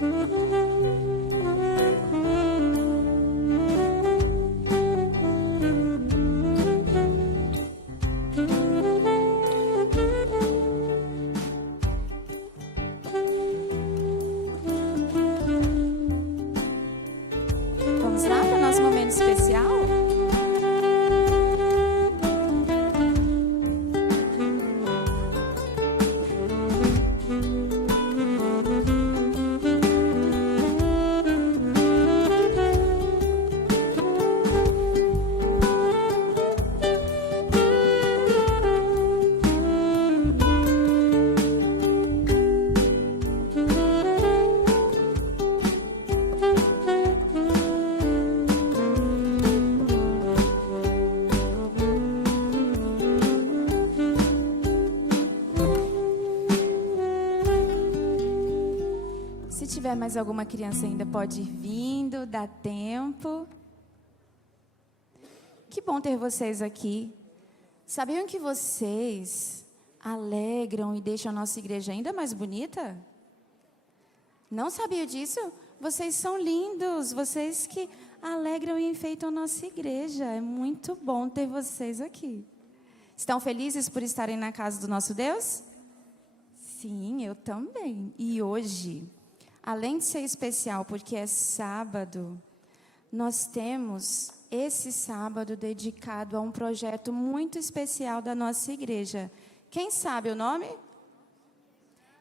Vamos lá para o nosso momento especial? Se tiver mais alguma criança ainda, pode ir vindo, dá tempo. Que bom ter vocês aqui. Sabiam que vocês alegram e deixam a nossa igreja ainda mais bonita? Não sabia disso? Vocês são lindos, vocês que alegram e enfeitam a nossa igreja. É muito bom ter vocês aqui. Estão felizes por estarem na casa do nosso Deus? Sim, eu também. E hoje, além de ser especial porque é sábado, nós temos esse sábado dedicado a um projeto muito especial da nossa igreja. Quem sabe o nome?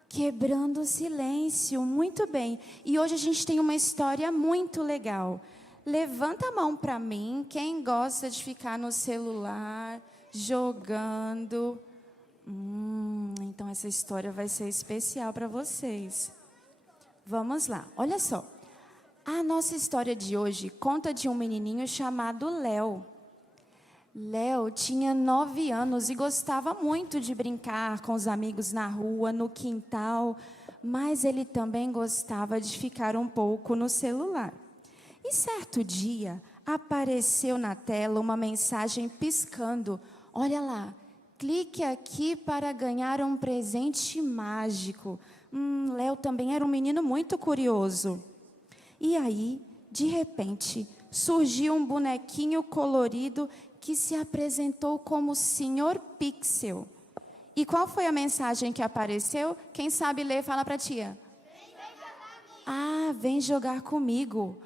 Quebrando o Silêncio. Muito bem. E hoje a gente tem uma história muito legal. Levanta a mão para mim, quem gosta de ficar no celular, jogando. Então essa história vai ser especial para vocês. Vamos lá, olha só. A nossa história de hoje conta de um menininho chamado Léo. Léo tinha 9 anos e gostava muito de brincar com os amigos na rua, no quintal, mas ele também gostava de ficar um pouco no celular. E certo dia, apareceu na tela uma mensagem piscando. Olha lá, clique aqui para ganhar um presente mágico. Léo também era um menino muito curioso. E aí, de repente, surgiu um bonequinho colorido que se apresentou como Sr. Pixel. E qual foi a mensagem que apareceu? Quem sabe ler, fala para a tia. Vem jogar comigo.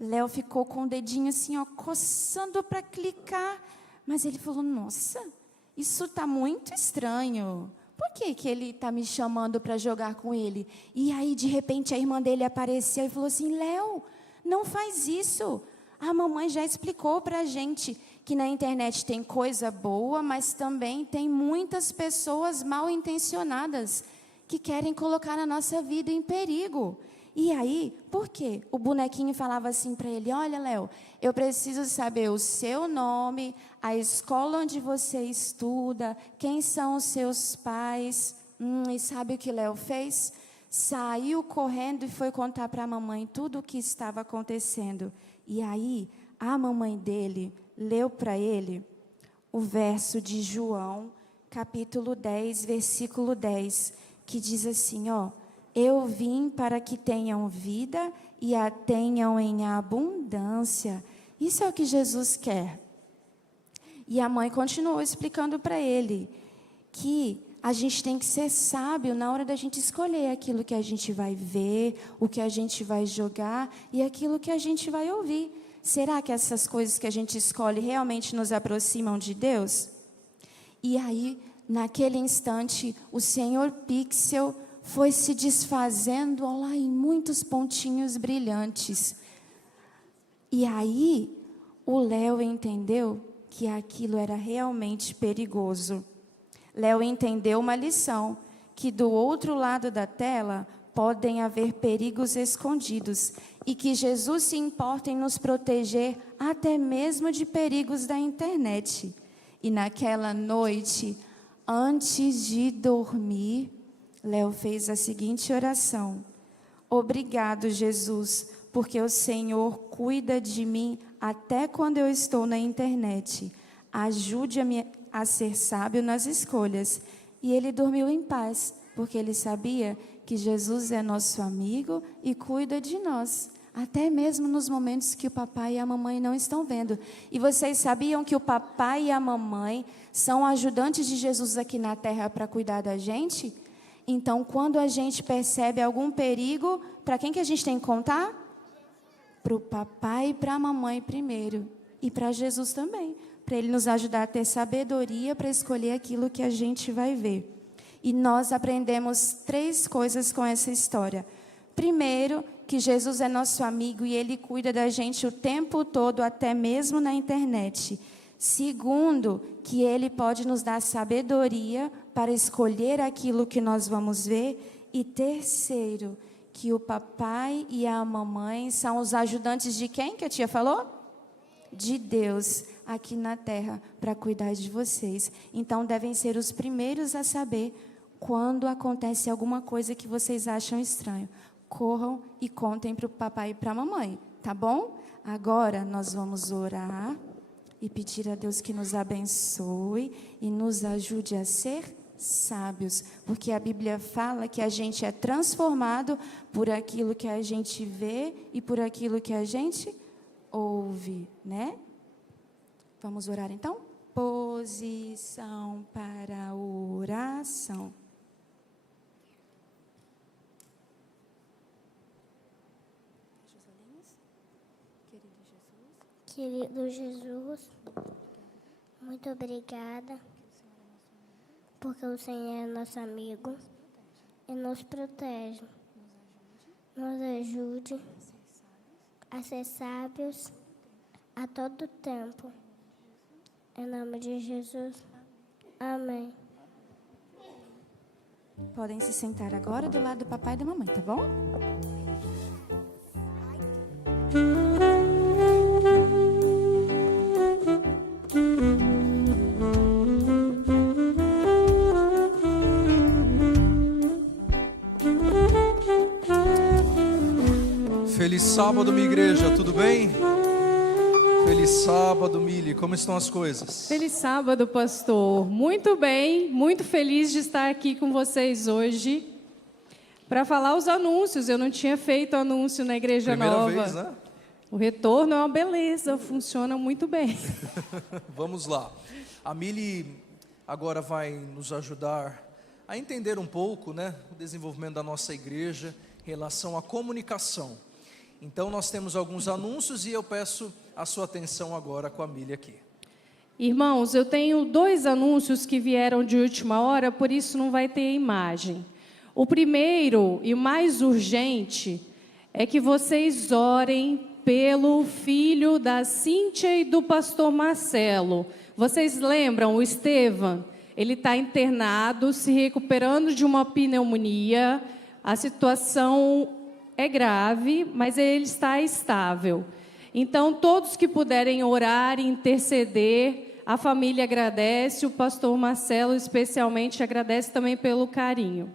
Léo ficou com o dedinho assim, ó, coçando para clicar. Mas ele falou, nossa, isso está muito estranho. Por que ele está me chamando para jogar com ele? E aí, de repente, a irmã dele apareceu e falou assim, Léo, não faz isso. A mamãe já explicou para a gente que na internet tem coisa boa, mas também tem muitas pessoas mal intencionadas que querem colocar a nossa vida em perigo. E aí, por quê? O bonequinho falava assim para ele, olha, Léo, eu preciso saber o seu nome, a escola onde você estuda, quem são os seus pais. E sabe o que Léo fez? Saiu correndo e foi contar para a mamãe tudo o que estava acontecendo. E aí, a mamãe dele leu para ele o verso de João, capítulo 10, versículo 10, que diz assim, ó, eu vim para que tenham vida e a tenham em abundância. Isso é o que Jesus quer. E a mãe continuou explicando para ele que a gente tem que ser sábio na hora da gente escolher aquilo que a gente vai ver, o que a gente vai jogar e aquilo que a gente vai ouvir. Será que essas coisas que a gente escolhe realmente nos aproximam de Deus? E aí, naquele instante, o Sr. Pixel foi se desfazendo lá em muitos pontinhos brilhantes. E aí, o Léo entendeu que aquilo era realmente perigoso. Léo entendeu uma lição, que do outro lado da tela podem haver perigos escondidos e que Jesus se importa em nos proteger até mesmo de perigos da internet. E naquela noite, antes de dormir, Léo fez a seguinte oração: obrigado, Jesus, porque o Senhor cuida de mim até quando eu estou na internet. Ajude-me a ser sábio nas escolhas. E ele dormiu em paz, porque ele sabia que Jesus é nosso amigo e cuida de nós, até mesmo nos momentos que o papai e a mamãe não estão vendo. E vocês sabiam que o papai e a mamãe são ajudantes de Jesus aqui na terra para cuidar da gente? Então, quando a gente percebe algum perigo, para quem que a gente tem que contar? Para o papai e para a mamãe primeiro. E para Jesus também, para Ele nos ajudar a ter sabedoria para escolher aquilo que a gente vai ver. E nós aprendemos 3 coisas com essa história. Primeiro, que Jesus é nosso amigo e Ele cuida da gente o tempo todo, até mesmo na internet. Segundo, que Ele pode nos dar sabedoria para escolher aquilo que nós vamos ver. E terceiro, que o papai e a mamãe são os ajudantes de quem que a tia falou? De Deus aqui na terra para cuidar de vocês. Então devem ser os primeiros a saber quando acontece alguma coisa que vocês acham estranho. Corram e contem para o papai e para a mamãe, tá bom? Agora nós vamos orar e pedir a Deus que nos abençoe e nos ajude a ser sábios, porque a Bíblia fala que a gente é transformado por aquilo que a gente vê e por aquilo que a gente ouve, né? Vamos orar então? Posição para a oração. Querido Jesus, muito obrigada, porque o Senhor é nosso amigo e nos protege. Nos ajude a ser sábios a todo tempo. Em nome de Jesus. Amém. Podem se sentar agora do lado do papai e da mamãe, tá bom? Feliz sábado, minha igreja, tudo bem? Feliz sábado, Mili, como estão as coisas? Feliz sábado, pastor. Muito bem, muito feliz de estar aqui com vocês hoje para falar os anúncios. Eu não tinha feito anúncio na Igreja Nova. Primeira vez, né? O retorno é uma beleza, funciona muito bem. Vamos lá. A Mili agora vai nos ajudar a entender um pouco, né, o desenvolvimento da nossa igreja em relação à comunicação. Então, nós temos alguns anúncios e eu peço a sua atenção agora com a Mili aqui. Irmãos, eu tenho 2 anúncios que vieram de última hora, por isso não vai ter imagem. O primeiro e mais urgente é que vocês orem pelo filho da Cíntia e do pastor Marcelo. Vocês lembram, o Estevam? Ele está internado, se recuperando de uma pneumonia. A situação é grave, mas ele está estável. Então, todos que puderem orar e interceder, a família agradece, o pastor Marcelo especialmente agradece também pelo carinho.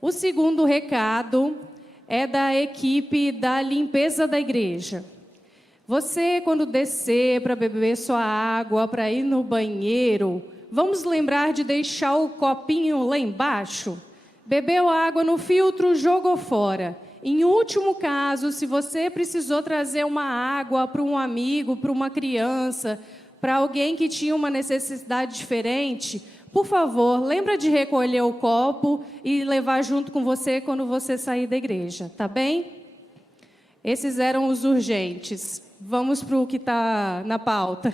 O segundo recado é da equipe da limpeza da igreja. Você, quando descer para beber sua água, para ir no banheiro, vamos lembrar de deixar o copinho lá embaixo? Bebeu água no filtro, jogou fora. Em último caso, se você precisou trazer uma água para um amigo, para uma criança, para alguém que tinha uma necessidade diferente, por favor, lembra de recolher o copo e levar junto com você quando você sair da igreja, tá bem? Esses eram os urgentes. Vamos para o que está na pauta.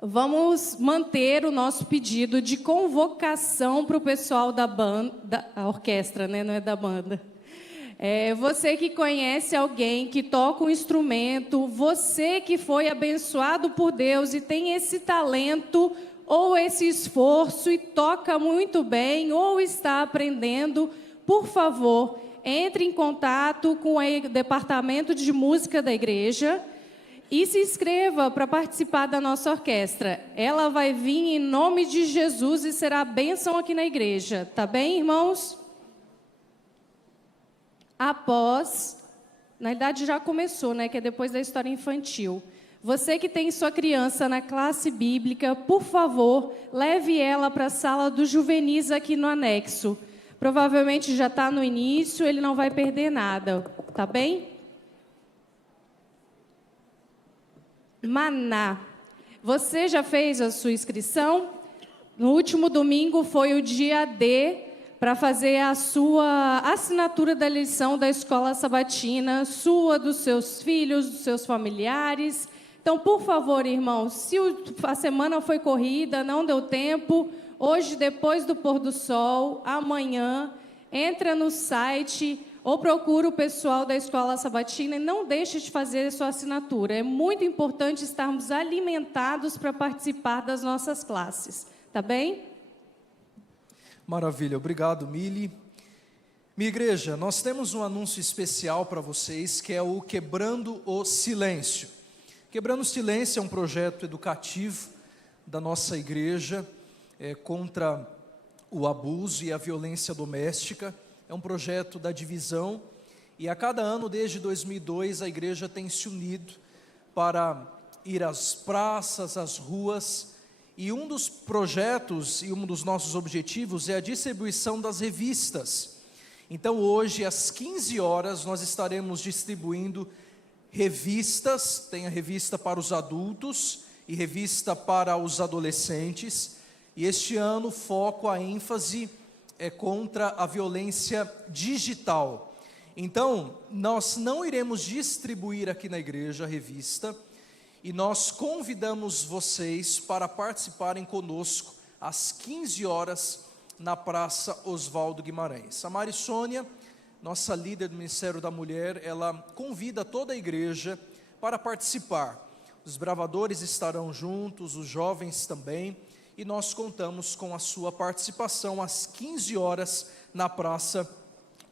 Vamos manter o nosso pedido de convocação para o pessoal da banda, a orquestra, né? Não é da banda. Você que conhece alguém que toca um instrumento, você que foi abençoado por Deus e tem esse talento ou esse esforço e toca muito bem ou está aprendendo, por favor, entre em contato com o departamento de música da igreja e se inscreva para participar da nossa orquestra. Ela vai vir em nome de Jesus e será bênção aqui na igreja. Tá bem, irmãos? Após, na verdade já começou, né? Que é depois da história infantil. Você que tem sua criança na classe bíblica, por favor, leve ela para a sala dos juvenis aqui no anexo. Provavelmente já está no início, ele não vai perder nada, tá bem? Maná. Você já fez a sua inscrição? No último domingo foi o dia D para fazer a sua assinatura da lição da escola sabatina, sua, dos seus filhos, dos seus familiares. Então, por favor, irmãos, se a semana foi corrida, não deu tempo, hoje, depois do pôr do sol, amanhã, entra no site ou procura o pessoal da escola sabatina e não deixe de fazer a sua assinatura. É muito importante estarmos alimentados para participar das nossas classes. Tá bem? Maravilha, obrigado, Mili. Minha igreja, nós temos um anúncio especial para vocês, que é o Quebrando o Silêncio. Quebrando o Silêncio é um projeto educativo da nossa igreja contra o abuso e a violência doméstica. É um projeto da divisão e a cada ano, desde 2002, a igreja tem se unido para ir às praças, às ruas. E um dos projetos e um dos nossos objetivos é a distribuição das revistas. Então hoje, às 15 horas, nós estaremos distribuindo revistas. Tem a revista para os adultos e revista para os adolescentes. E este ano o foco, a ênfase é contra a violência digital. Então, nós não iremos distribuir aqui na igreja a revista, e nós convidamos vocês para participarem conosco às 15 horas na Praça Oswaldo Guimarães. A Mari Sônia, nossa líder do Ministério da Mulher, ela convida toda a igreja para participar. Os bravadores estarão juntos, os jovens também, e nós contamos com a sua participação às 15 horas na Praça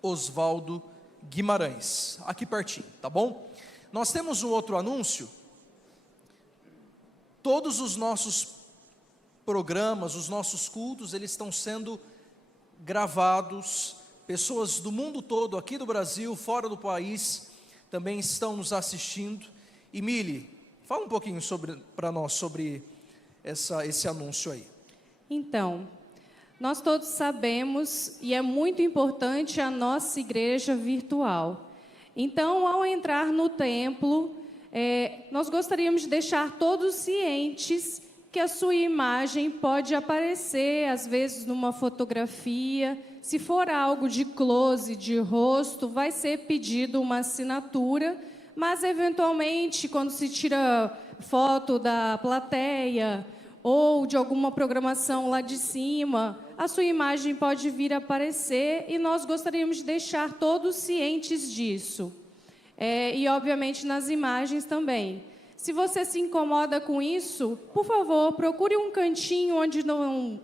Oswaldo Guimarães, aqui pertinho, tá bom? Nós temos um outro anúncio. Todos os nossos programas, os nossos cultos, eles estão sendo gravados. Pessoas do mundo todo, aqui do Brasil, fora do país, também estão nos assistindo. E Mili, fala um pouquinho para nós sobre esse anúncio aí. Então, nós todos sabemos, e é muito importante, a nossa igreja virtual. Então, ao entrar no templo, nós gostaríamos de deixar todos cientes que a sua imagem pode aparecer, às vezes, numa fotografia. Se for algo de close, de rosto, vai ser pedido uma assinatura, mas, eventualmente, quando se tira foto da plateia ou de alguma programação lá de cima, a sua imagem pode vir a aparecer e nós gostaríamos de deixar todos cientes disso. E, obviamente, nas imagens também. Se você se incomoda com isso, por favor, procure um cantinho onde não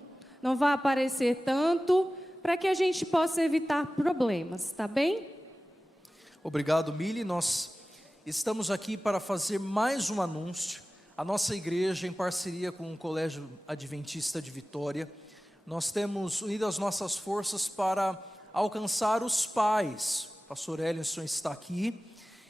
vá aparecer tanto, para que a gente possa evitar problemas, tá bem? Obrigado, Mili. Nós estamos aqui para fazer mais um anúncio. A nossa igreja, em parceria com o Colégio Adventista de Vitória, nós temos unido as nossas forças para alcançar os pais. O pastor Ellison está aqui.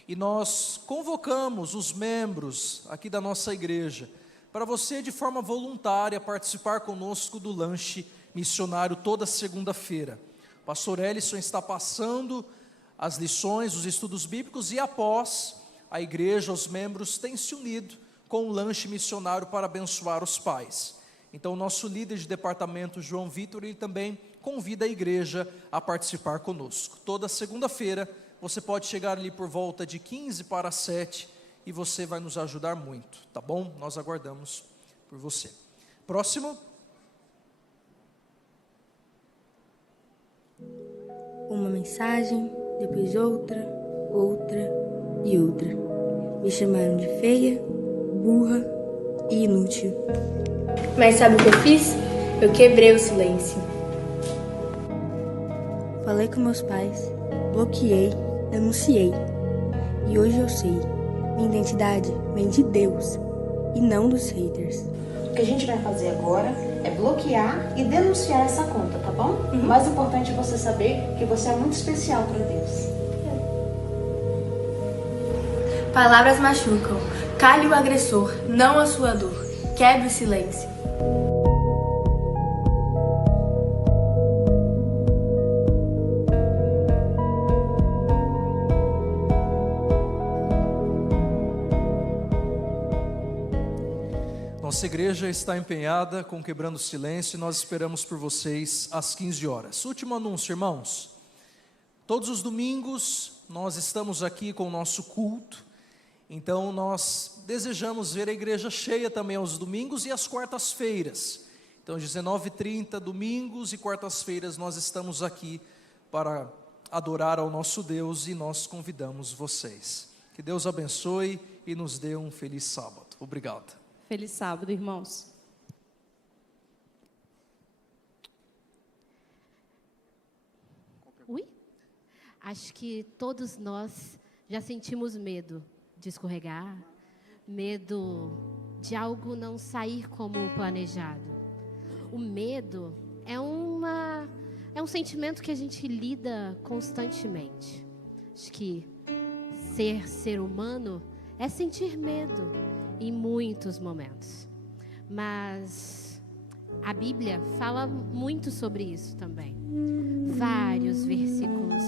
E nós convocamos os membros aqui da nossa igreja para você, de forma voluntária, participar conosco do lanche missionário toda segunda-feira. O pastor Ellison está passando as lições, os estudos bíblicos, e após a igreja, os membros têm se unido com o lanche missionário para abençoar os pais. Então, o nosso líder de departamento, João Vitor, ele também convida a igreja a participar conosco. Toda segunda-feira, você pode chegar ali por volta de 15 para 7 e você vai nos ajudar muito, tá bom? Nós aguardamos por você. Próximo. Uma mensagem, depois outra, outra e outra. Me chamaram de feia, burra e inútil. Mas sabe o que eu fiz? Eu quebrei o silêncio. Falei com meus pais, bloqueei, denunciei. E hoje eu sei, minha identidade vem de Deus e não dos haters. O que a gente vai fazer agora é bloquear e denunciar essa conta, tá bom? O mais importante é você saber que você é muito especial para Deus. Palavras machucam, Cale o agressor, não a sua dor. Quebre o silêncio. Nossa igreja está empenhada com Quebrando o Silêncio e nós esperamos por vocês às 15 horas. Último anúncio, irmãos. Todos os domingos nós estamos aqui com o nosso culto. Então nós desejamos ver a igreja cheia também aos domingos e às quartas-feiras. Então 19h30, domingos e quartas-feiras nós estamos aqui para adorar ao nosso Deus e nós convidamos vocês. Que Deus abençoe e nos dê um feliz sábado. Obrigado. Feliz sábado, irmãos. Ui? Acho que todos nós já sentimos medo de escorregar, medo de algo não sair como planejado. O medo é um sentimento que a gente lida constantemente. Acho que ser humano é sentir medo em muitos momentos. Mas a Bíblia fala muito sobre isso também. Vários versículos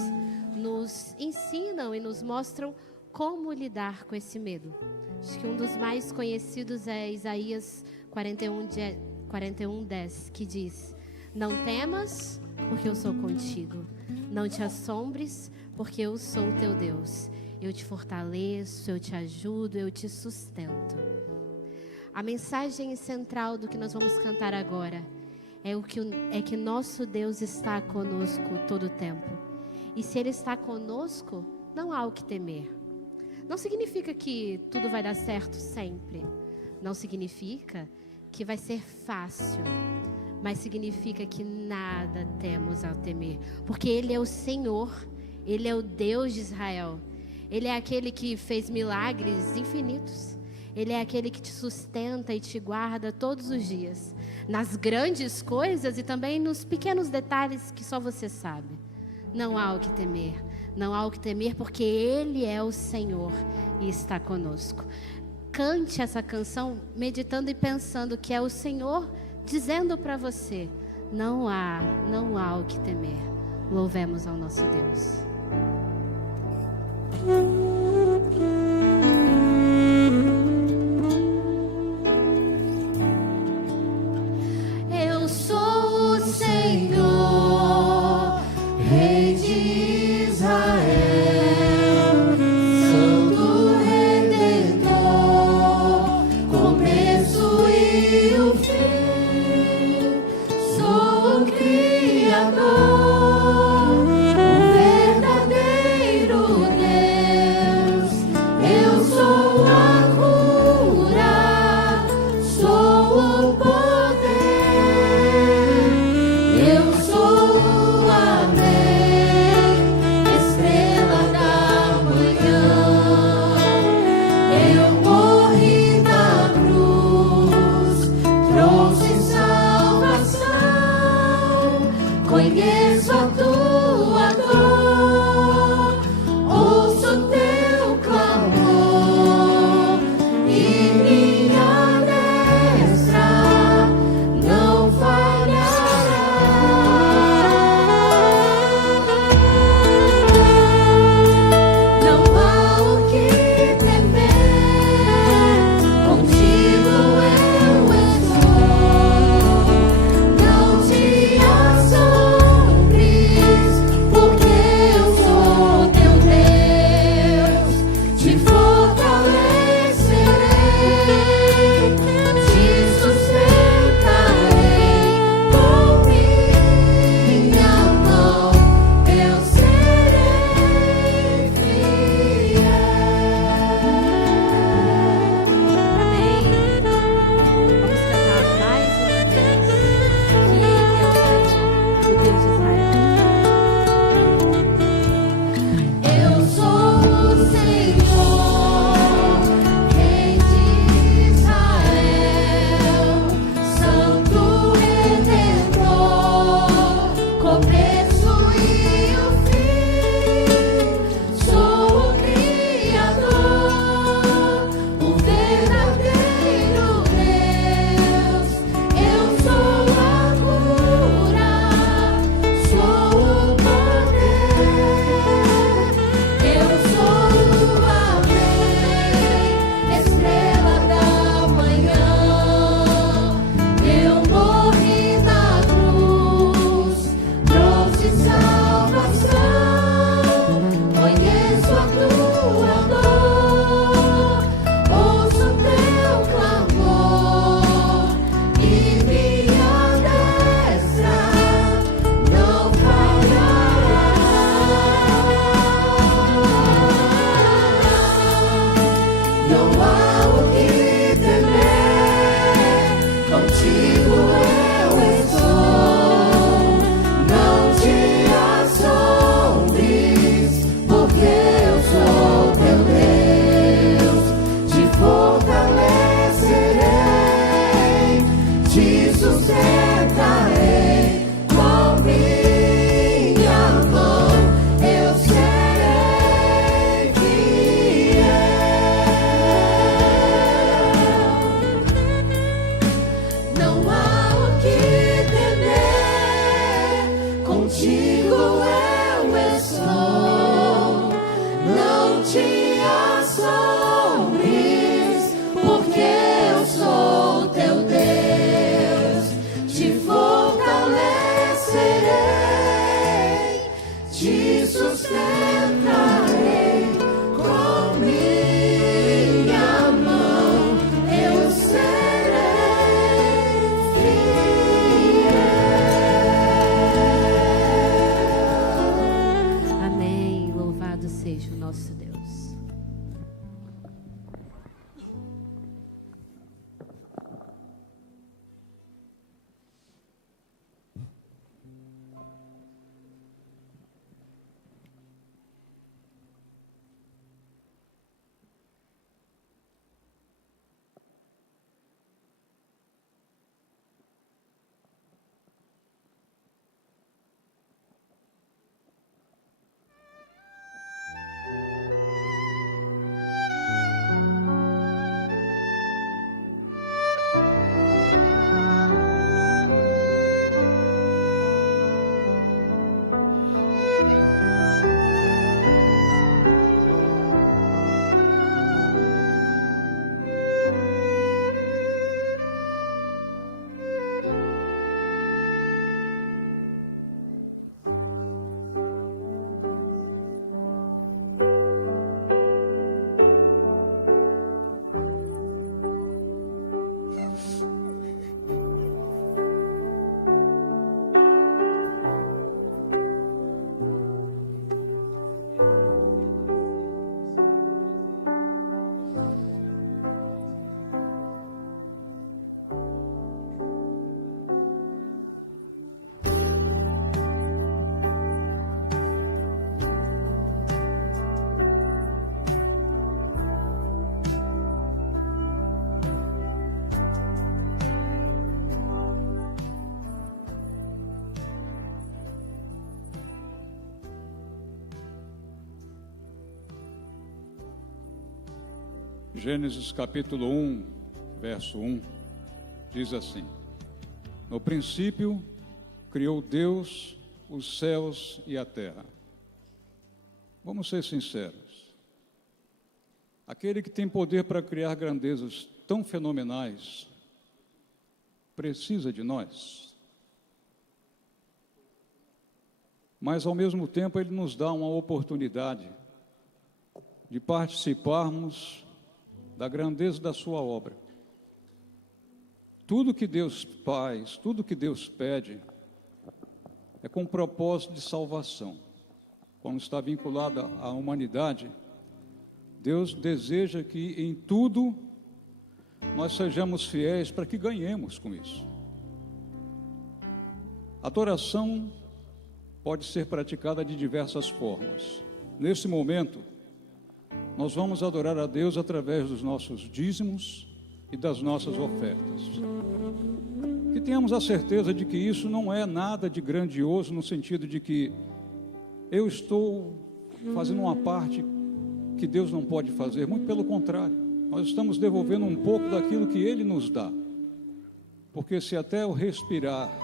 nos ensinam e nos mostram como lidar com esse medo. Acho que um dos mais conhecidos é Isaías 41:10, que diz: não temas, porque eu sou contigo. Não te assombres, porque eu sou o teu Deus. Eu te fortaleço, eu te ajudo, eu te sustento. A mensagem central do que nós vamos cantar agora é que nosso Deus está conosco todo o tempo. E se Ele está conosco, não há o que temer. Não significa que tudo vai dar certo sempre. Não significa que vai ser fácil. Mas significa que nada temos a temer. Porque Ele é o Senhor, Ele é o Deus de Israel. Ele é aquele que fez milagres infinitos. Ele é aquele que te sustenta e te guarda todos os dias. Nas grandes coisas e também nos pequenos detalhes que só você sabe. Não há o que temer. Não há o que temer porque Ele é o Senhor e está conosco. Cante essa canção meditando e pensando que é o Senhor dizendo para você: não há o que temer. Louvemos ao nosso Deus. Eu sou o Senhor, Rei de Israel, Santo Redentor, começo e o fim. Sou o Criador, o verdadeiro Deus. não há o que temer. Contigo eu estou, não te assombres, porque eu sou teu Deus, te fortalecerei, te sustentarei com minha mão, eu serei fiel. Não há o que temer, contigo eu estou, não te assombres, porque eu sou teu Deus, te fortalecerei, te sustentarei com minha mão, eu serei fiel. Amém. Louvado seja o nosso Deus. Gênesis capítulo 1, verso 1, diz assim: no princípio criou Deus os céus e a terra. Vamos ser sinceros. Aquele que tem poder para criar grandezas tão fenomenais, precisa de nós. Mas, ao mesmo tempo, Ele nos dá uma oportunidade de participarmos da grandeza da sua obra. Tudo que Deus faz, tudo que Deus pede, é com propósito de salvação. Quando está vinculada à humanidade, Deus deseja que em tudo nós sejamos fiéis para que ganhemos com isso. Adoração pode ser praticada de diversas formas. Nesse momento, nós vamos adorar a Deus através dos nossos dízimos e das nossas ofertas. Que tenhamos a certeza de que isso não é nada de grandioso, no sentido de que eu estou fazendo uma parte que Deus não pode fazer. Muito pelo contrário, nós estamos devolvendo um pouco daquilo que Ele nos dá. Porque se até o respirar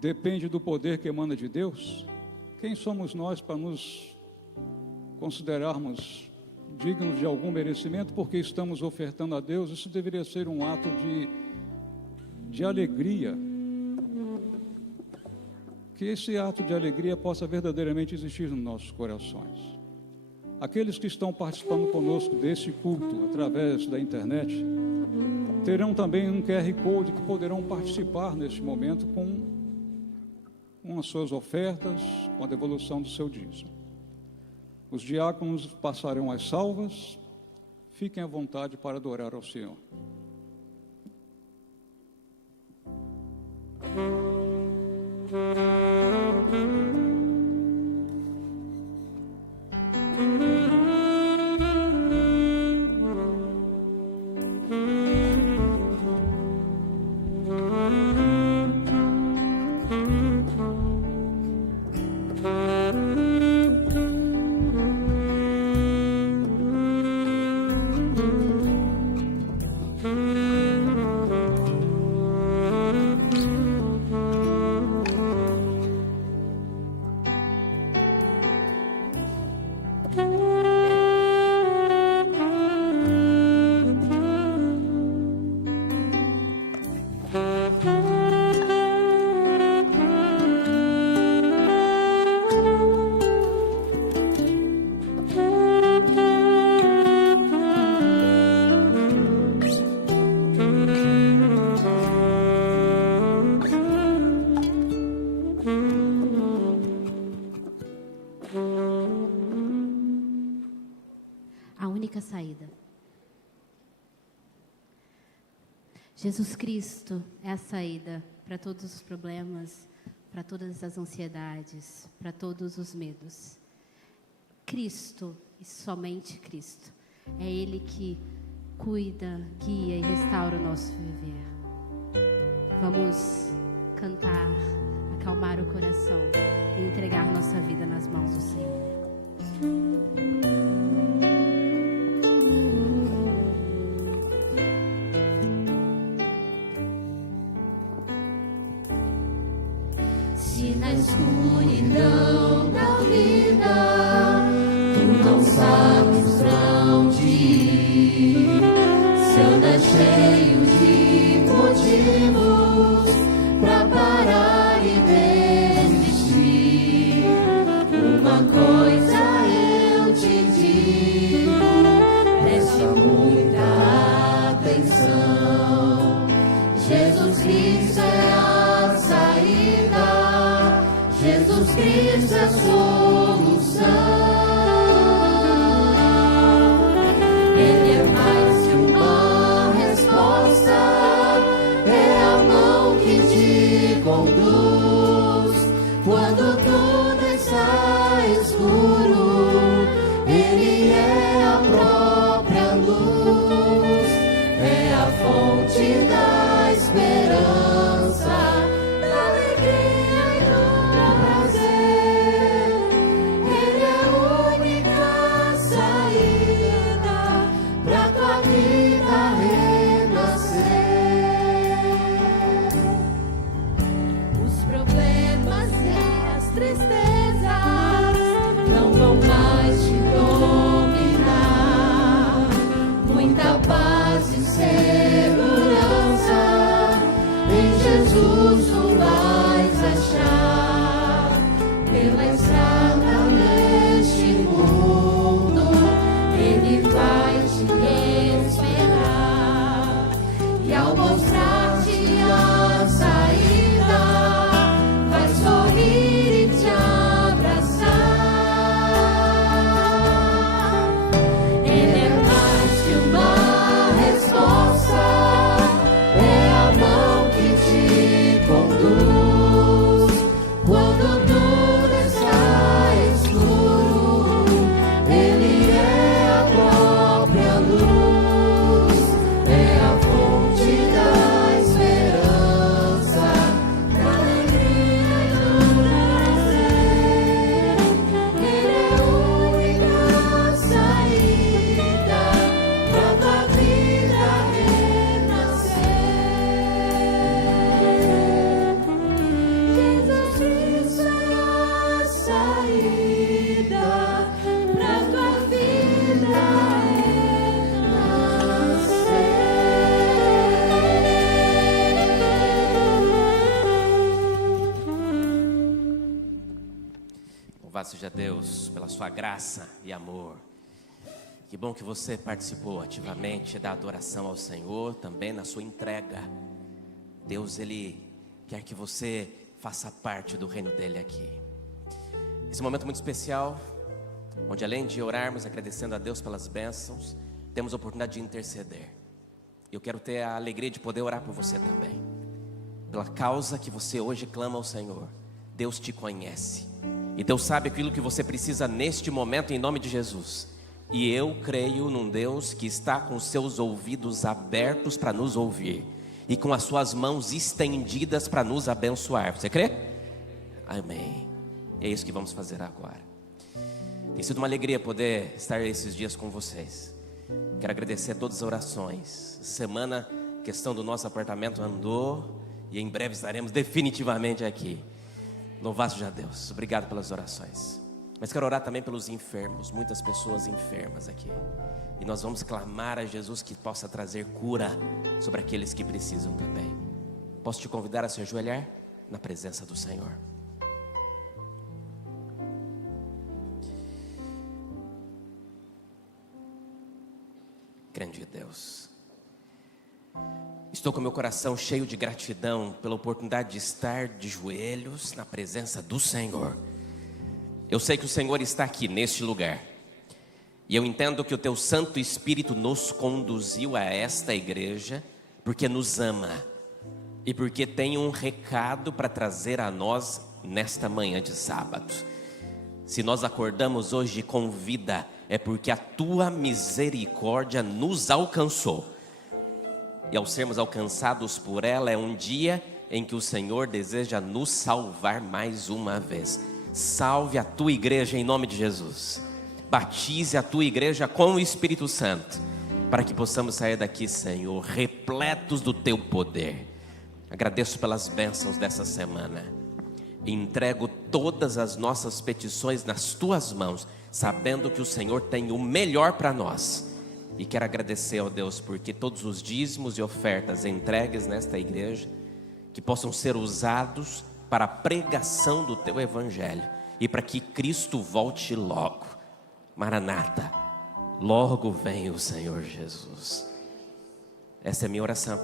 depende do poder que emana de Deus, quem somos nós para nos considerarmos dignos de algum merecimento, porque estamos ofertando a Deus? Isso deveria ser um ato de alegria. Que esse ato de alegria possa verdadeiramente existir nos nossos corações. Aqueles que estão participando conosco desse culto através da internet terão também um QR Code que poderão participar neste momento com as suas ofertas, com a devolução do seu dízimo. Os diáconos passarão as salvas Fiquem à vontade para adorar ao Senhor. A única saída. Jesus Cristo é a saída para todos os problemas, para todas as ansiedades, para todos os medos. Cristo e somente Cristo. É Ele que cuida, guia e restaura o nosso viver. Vamos cantar, acalmar o coração e entregar nossa vida nas mãos do Senhor. Se na escuridão da vida tu não sabes pra onde ir, se andas cheio de motivos pra parar e desistir, uma coisa eu te digo, presta muita atenção. Jesus Cristo é a saída, Jesus Cristo é a solução. Ele é mais que uma resposta, é a mão que te conduz. Quando tudo está escuro, Ele é a própria luz, é a fonte da esperança, da alegria e do prazer. Ele é a única saída pra tua vida renascer. Os problemas e as tristezas não vão mais te dominar. Muita paz e segurança em Jesus tu vais achar. Pela estrada neste mundo Ele vai te esperar, e ao mostrar-te a saída vai sorrir e te abraçar. Ele é mais que uma resposta, é a mão que te conduz. Quando tudo está escuro, Ele é a própria luz, é a fonte da esperança, da alegria e do prazer. Ele é a única saída pra tua vida renascer. Jesus Cristo é a saída pra tua vida renascer. Louvado seja Deus pela sua graça e amor. Que bom que você participou ativamente da adoração ao Senhor, também na sua entrega. Deus, Ele quer que você faça parte do reino dEle aqui. Esse momento muito especial, onde além de orarmos agradecendo a Deus pelas bênçãos, temos a oportunidade de interceder. Eu quero ter a alegria de poder orar por você também. Pela causa que você hoje clama ao Senhor. Deus te conhece. E Deus sabe aquilo que você precisa neste momento, em nome de Jesus. E eu creio num Deus que está com os seus ouvidos abertos para nos ouvir. E com as suas mãos estendidas para nos abençoar. Você crê? Amém. É isso que vamos fazer agora. Tem sido uma alegria poder estar esses dias com vocês. Quero agradecer a todas as orações. Semana, a questão do nosso apartamento andou. E em breve estaremos definitivamente aqui. Louvado seja Deus. Obrigado pelas orações. Mas quero orar também pelos enfermos. Muitas pessoas enfermas aqui. E nós vamos clamar a Jesus que possa trazer cura sobre aqueles que precisam também. Posso te convidar a se ajoelhar na presença do Senhor. Grande Deus, estou com meu coração cheio de gratidão pela oportunidade de estar de joelhos na presença do Senhor. Eu sei que o Senhor está aqui neste lugar. E eu entendo que o Teu Santo Espírito nos conduziu a esta igreja porque nos ama. E porque tem um recado para trazer a nós nesta manhã de sábado. Se nós acordamos hoje com vida, é porque a Tua misericórdia nos alcançou. E ao sermos alcançados por ela, é um dia em que o Senhor deseja nos salvar mais uma vez. Salve a Tua igreja em nome de Jesus. Batize a Tua igreja com o Espírito Santo, para que possamos sair daqui, Senhor, repletos do Teu poder. Agradeço pelas bênçãos dessa semana. Entrego todas as nossas petições nas Tuas mãos, sabendo que o Senhor tem o melhor para nós. E quero agradecer ao Deus, porque todos os dízimos e ofertas entregues nesta igreja, que possam ser usados para a pregação do Teu Evangelho, e para que Cristo volte logo. Maranata, logo vem o Senhor Jesus. Essa é a minha oração,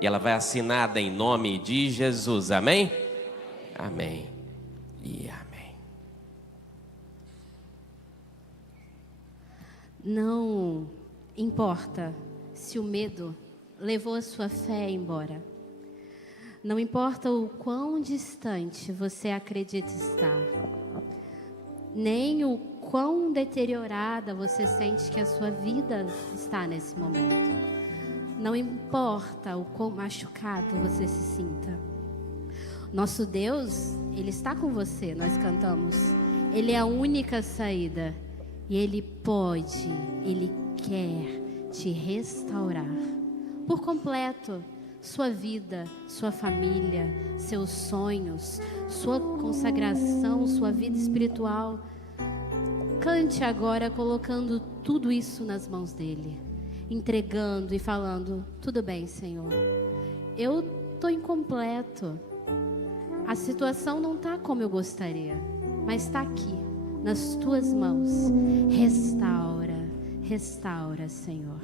e ela vai assinada em nome de Jesus, amém? Amém e amém. Não importa se o medo levou a sua fé embora. Não importa o quão distante você acredita estar. Nem o quão deteriorada você sente que a sua vida está nesse momento. Não importa o quão machucado você se sinta. Nosso Deus, Ele está com você, nós cantamos. Ele é a única saída. E Ele pode, Ele quer te restaurar por completo. Sua vida, sua família, seus sonhos, sua consagração, sua vida espiritual. Cante agora colocando tudo isso nas mãos dEle. Entregando e falando, tudo bem, Senhor. Eu estou incompleto. A situação não está como eu gostaria, mas está aqui, nas Tuas mãos. Restaura, restaura, Senhor.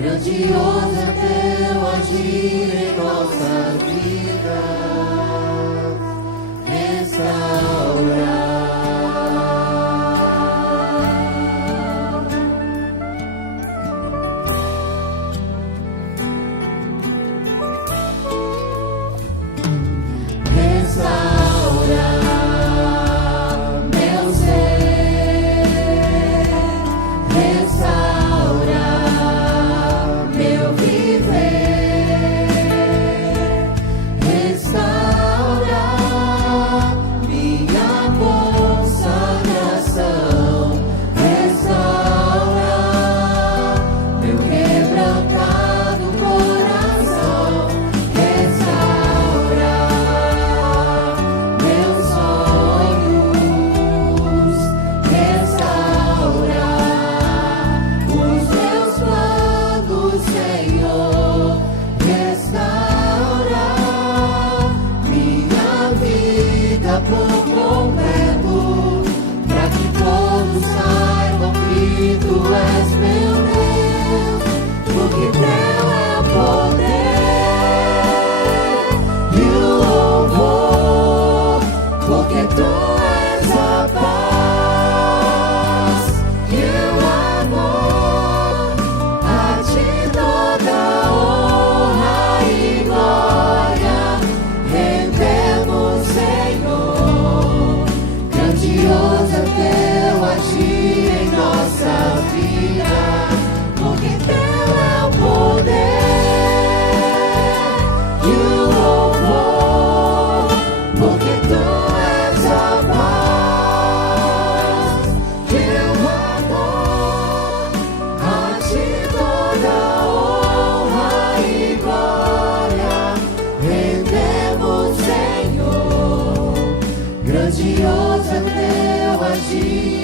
Grandioso é Teu agir.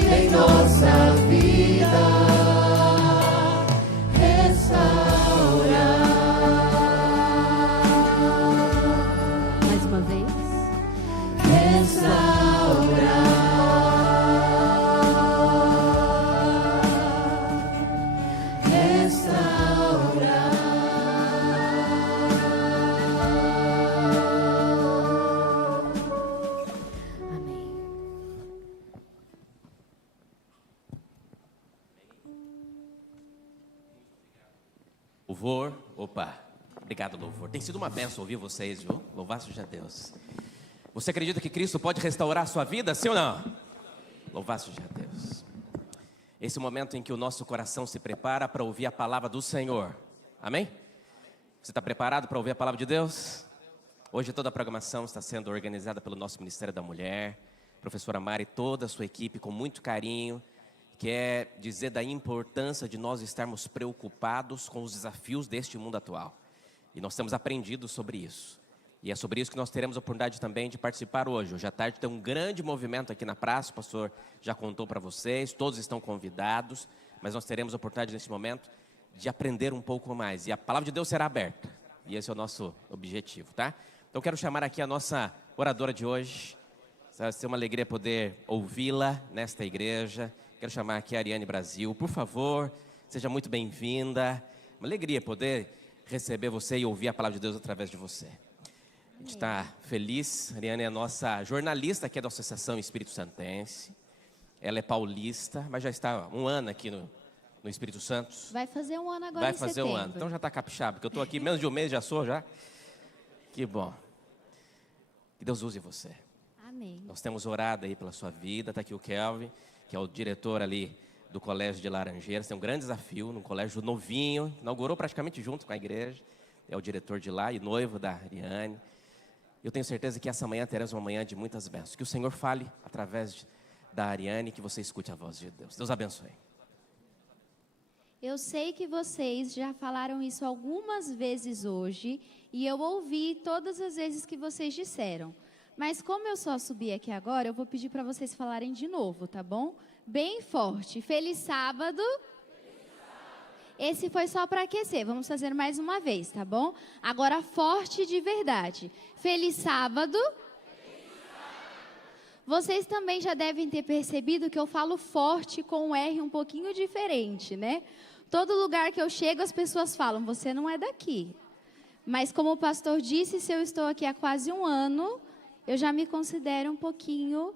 em nossa vida, Mais uma vez. Louvor, opa, obrigado, louvor. Tem sido uma bênção ouvir vocês, viu? Louvado seja Deus. Você acredita que Cristo pode restaurar a sua vida, sim ou não? Louvado seja Deus. Esse é o momento em que o nosso coração se prepara para ouvir a palavra do Senhor. Amém? Você está preparado para ouvir a palavra de Deus? Hoje toda a programação está sendo organizada pelo nosso Ministério da Mulher, professora Mari e toda a sua equipe com muito carinho. Quer dizer da importância de nós estarmos preocupados com os desafios deste mundo atual. E nós temos aprendido sobre isso. E é sobre isso que nós teremos a oportunidade também de participar hoje. Hoje à tarde tem um grande movimento aqui na praça, o pastor já contou para vocês, todos estão convidados, mas nós teremos a oportunidade nesse momento de aprender um pouco mais. E a palavra de Deus será aberta. E esse é o nosso objetivo, tá? Então quero chamar aqui a nossa oradora de hoje. Vai ser uma alegria poder ouvi-la nesta igreja. Quero chamar aqui a Ariane Brasil. Por favor, seja muito bem-vinda. Uma alegria poder receber você e ouvir a palavra de Deus através de você. A gente está feliz. A Ariane é a nossa jornalista aqui da Associação Espírito Santense. Ela é paulista, mas já está há um ano aqui no Espírito Santo. Vai fazer um ano agora Vai em fazer setembro. um ano. Então já está capixaba, porque eu estou aqui menos de um mês, já sou já. Que bom. Que Deus use você. Amém. Nós temos orado aí pela sua vida. Está aqui o Kelvin, que é o diretor ali do Colégio de Laranjeiras. Tem um grande desafio, num colégio novinho, inaugurou praticamente junto com a igreja. É o diretor de lá e noivo da Ariane. Eu tenho certeza que essa manhã teremos uma manhã de muitas bênçãos. Que o Senhor fale através da Ariane, que você escute a voz de Deus. Deus abençoe. Eu sei que vocês já falaram isso algumas vezes hoje e eu ouvi todas as vezes que vocês disseram. Mas como eu só subi aqui agora, eu vou pedir para vocês falarem de novo, tá bom? Bem forte. Feliz sábado. Esse foi só para aquecer. Vamos fazer mais uma vez, tá bom? Agora forte de verdade. Feliz sábado. Vocês também já devem ter percebido que eu falo forte com um R um pouquinho diferente, né? Todo lugar que eu chego, as pessoas falam, você não é daqui. Mas como o pastor disse, se eu estou aqui há quase um ano, eu já me considero um pouquinho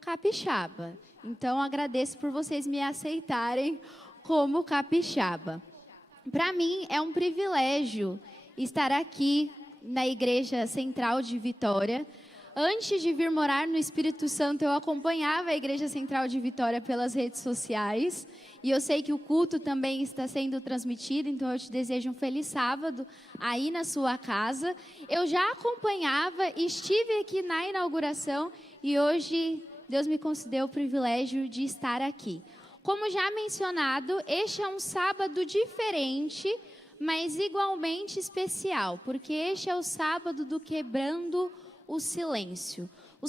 capixaba. Então, agradeço por vocês me aceitarem como capixaba. Para mim, é um privilégio estar aqui na Igreja Central de Vitória. Antes de vir morar no Espírito Santo, eu acompanhava a Igreja Central de Vitória pelas redes sociais. E eu sei que o culto também está sendo transmitido, então eu te desejo um feliz sábado aí na sua casa. Eu já acompanhava, estive aqui na inauguração e hoje Deus me concedeu o privilégio de estar aqui. Como já mencionado, este é um sábado diferente, mas igualmente especial, porque este é o sábado do Quebrando o Silêncio. O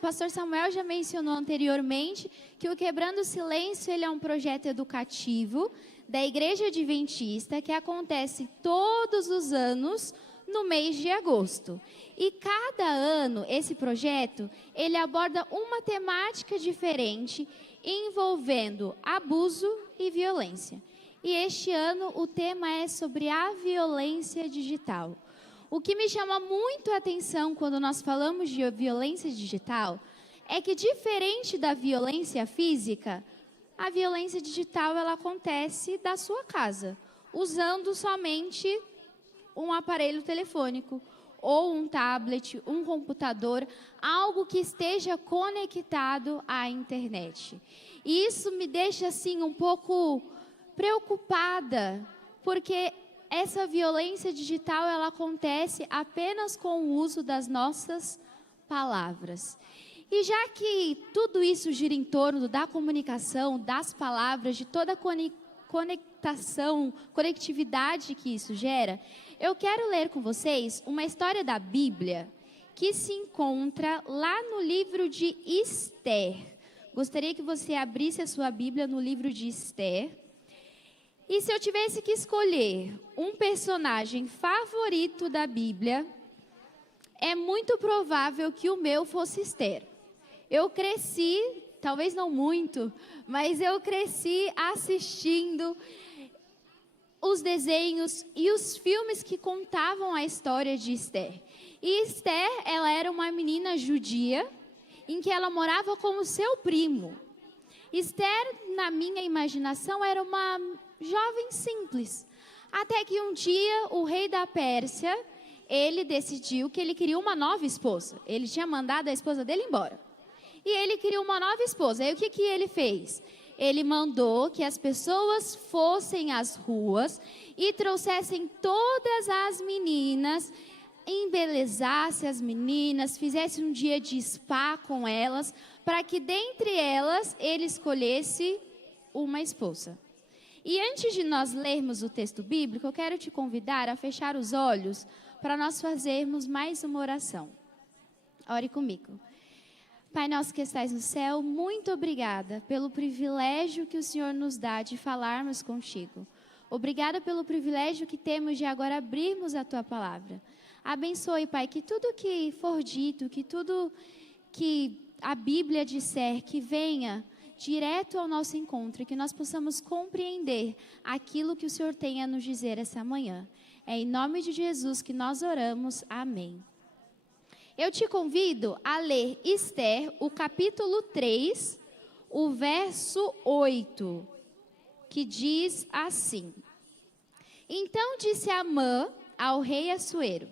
pastor Samuel já mencionou anteriormente que o Quebrando o Silêncio ele é um projeto educativo da Igreja Adventista que acontece todos os anos no mês de agosto. E cada ano esse projeto ele aborda uma temática diferente envolvendo abuso e violência. E este ano o tema é sobre a violência digital. O que me chama muito a atenção quando nós falamos de violência digital é que, diferente da violência física, a violência digital ela acontece da sua casa, usando somente um aparelho telefônico, ou um tablet, um computador, algo que esteja conectado à internet. E isso me deixa assim um pouco preocupada, porque essa violência digital ela acontece apenas com o uso das nossas palavras. E já que tudo isso gira em torno da comunicação, das palavras, de toda a conectividade que isso gera, eu quero ler com vocês uma história da Bíblia que se encontra lá no livro de Esther. gostaria que você abrisse a sua Bíblia no livro de Esther. E se eu tivesse que escolher um personagem favorito da Bíblia, é muito provável que o meu fosse Esther. Eu cresci, talvez não muito, mas eu cresci assistindo os desenhos e os filmes que contavam a história de Esther. E Esther, ela era uma menina judia, em que ela morava com o seu primo. Esther, na minha imaginação, era uma jovem simples. Até que um dia, o rei da Pérsia, ele decidiu que ele queria uma nova esposa. Ele tinha mandado a esposa dele embora. E ele queria uma nova esposa. Aí o que ele fez? Ele mandou que as pessoas fossem às ruas e trouxessem todas as meninas, embelezasse as meninas, fizesse um dia de spa com elas, para que dentre elas ele escolhesse uma esposa. E antes de nós lermos o texto bíblico, eu quero te convidar a fechar os olhos para nós fazermos mais uma oração. Ore comigo. Pai nosso que estais no céu, muito obrigada pelo privilégio que o Senhor nos dá de falarmos contigo. Obrigada pelo privilégio que temos de agora abrirmos a Tua palavra. Abençoe, Pai, que tudo que for dito, que tudo que a Bíblia disser, que venha direto ao nosso encontro, que nós possamos compreender aquilo que o Senhor tem a nos dizer essa manhã. É em nome de Jesus que nós oramos. Amém. Eu te convido a ler Esther, o capítulo 3, o verso 8, que diz assim: Então disse Amã ao rei Assuero: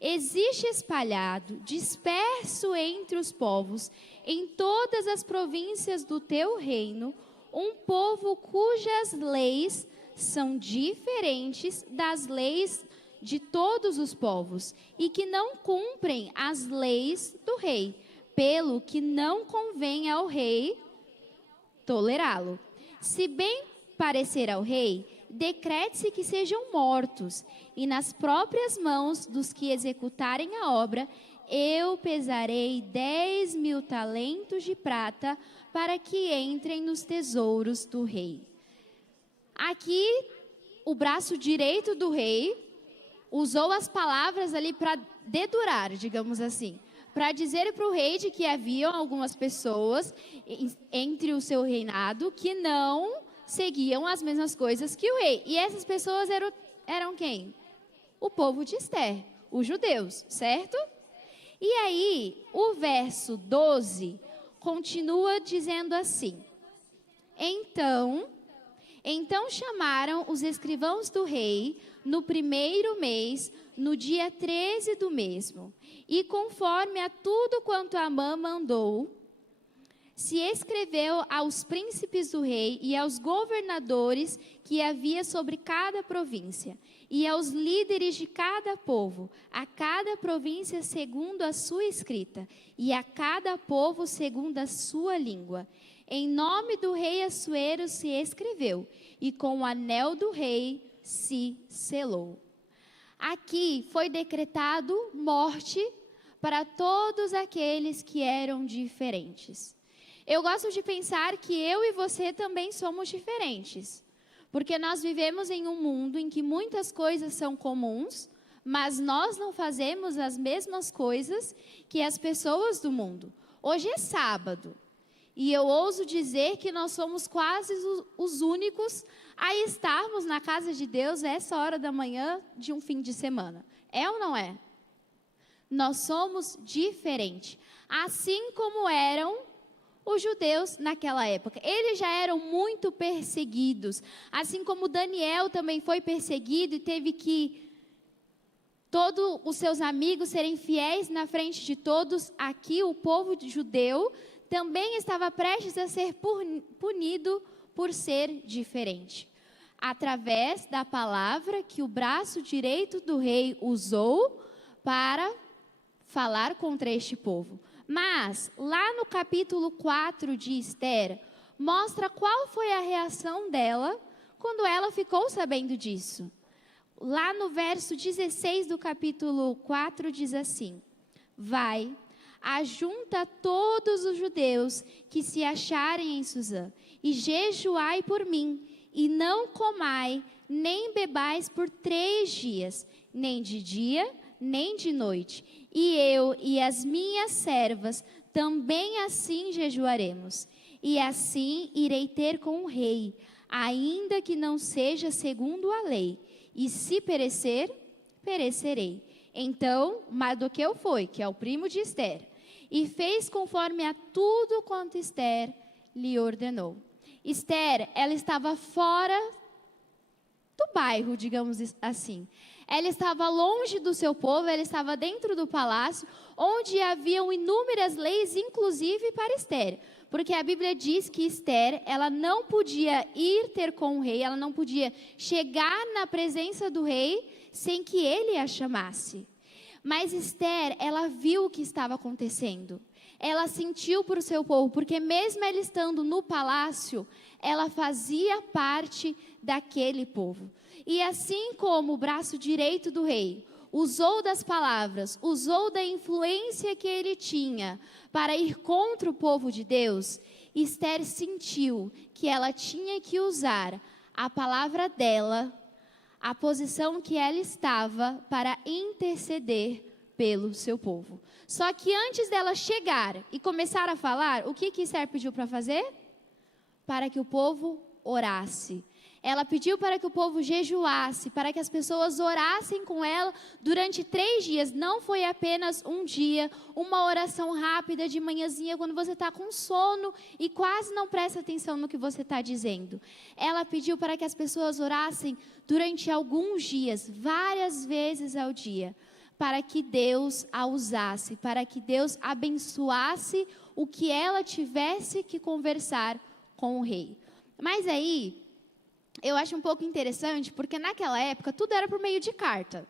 Existe espalhado, disperso entre os povos, em todas as províncias do teu reino, um povo cujas leis são diferentes das leis de todos os povos, e que não cumprem as leis do rei, pelo que não convém ao rei tolerá-lo. Se bem parecer ao rei, decrete-se que sejam mortos, e nas próprias mãos dos que executarem a obra, eu pesarei 10.000 talentos de prata para que entrem nos tesouros do rei. Aqui, o braço direito do rei usou as palavras ali para dedurar, digamos assim, para dizer para o rei de que haviam algumas pessoas entre o seu reinado que não seguiam as mesmas coisas que o rei. E essas pessoas eram quem? O povo de Esther, os judeus, certo? E aí, o verso 12 continua dizendo assim: Então chamaram os escrivãos do rei no primeiro mês, no dia 13 do mesmo, e conforme a tudo quanto Amã mandou, se escreveu aos príncipes do rei e aos governadores que havia sobre cada província, e aos líderes de cada povo, a cada província segundo a sua escrita, e a cada povo segundo a sua língua. Em nome do rei Assuero se escreveu, e com o anel do rei se selou. Aqui foi decretado morte para todos aqueles que eram diferentes. Eu gosto de pensar que eu e você também somos diferentes, porque nós vivemos em um mundo em que muitas coisas são comuns, mas nós não fazemos as mesmas coisas que as pessoas do mundo. Hoje é sábado, e eu ouso dizer que nós somos quase os únicos a estarmos na casa de Deus essa hora da manhã de um fim de semana. É ou não é? Nós somos diferentes, assim como eram os judeus naquela época. Eles já eram muito perseguidos, assim como Daniel também foi perseguido e teve que todos os seus amigos serem fiéis na frente de todos. Aqui o povo judeu também estava prestes a ser punido por ser diferente, através da palavra que o braço direito do rei usou para falar contra este povo. Mas, lá no capítulo 4 de Esther, mostra qual foi a reação dela quando ela ficou sabendo disso. Lá no verso 16 do capítulo 4 diz assim: Vai, ajunta todos os judeus que se acharem em Suzã, e jejuai por mim, e não comai, nem bebais por 3 dias, nem de dia, nem de noite. E eu e as minhas servas também assim jejuaremos. E assim irei ter com o rei, ainda que não seja segundo a lei. E se perecer, perecerei. Então Mardoqueu foi, que é o primo de Ester, e fez conforme a tudo quanto Ester lhe ordenou. Ester, ela estava fora do bairro, digamos assim. Ela estava longe do seu povo, ela estava dentro do palácio, onde haviam inúmeras leis, inclusive para Ester. Porque a Bíblia diz que Ester, ela não podia ir ter com o rei, ela não podia chegar na presença do rei sem que ele a chamasse. Mas Ester, ela viu o que estava acontecendo. Ela sentiu por seu povo, porque mesmo ela estando no palácio, ela fazia parte daquele povo. E assim como o braço direito do rei usou das palavras, usou da influência que ele tinha para ir contra o povo de Deus, Ester sentiu que ela tinha que usar a palavra dela, a posição que ela estava, para interceder pelo seu povo. Só que antes dela chegar e começar a falar, o que Ester pediu para fazer? Para que o povo orasse. Ela pediu para que o povo jejuasse, para que as pessoas orassem com ela durante 3 dias. Não foi apenas um dia, uma oração rápida de manhãzinha, quando você está com sono e quase não presta atenção no que você está dizendo. Ela pediu para que as pessoas orassem durante alguns dias, várias vezes ao dia, para que Deus a usasse, para que Deus abençoasse o que ela tivesse que conversar com o rei. Mas aí, eu acho um pouco interessante, porque naquela época tudo era por meio de carta.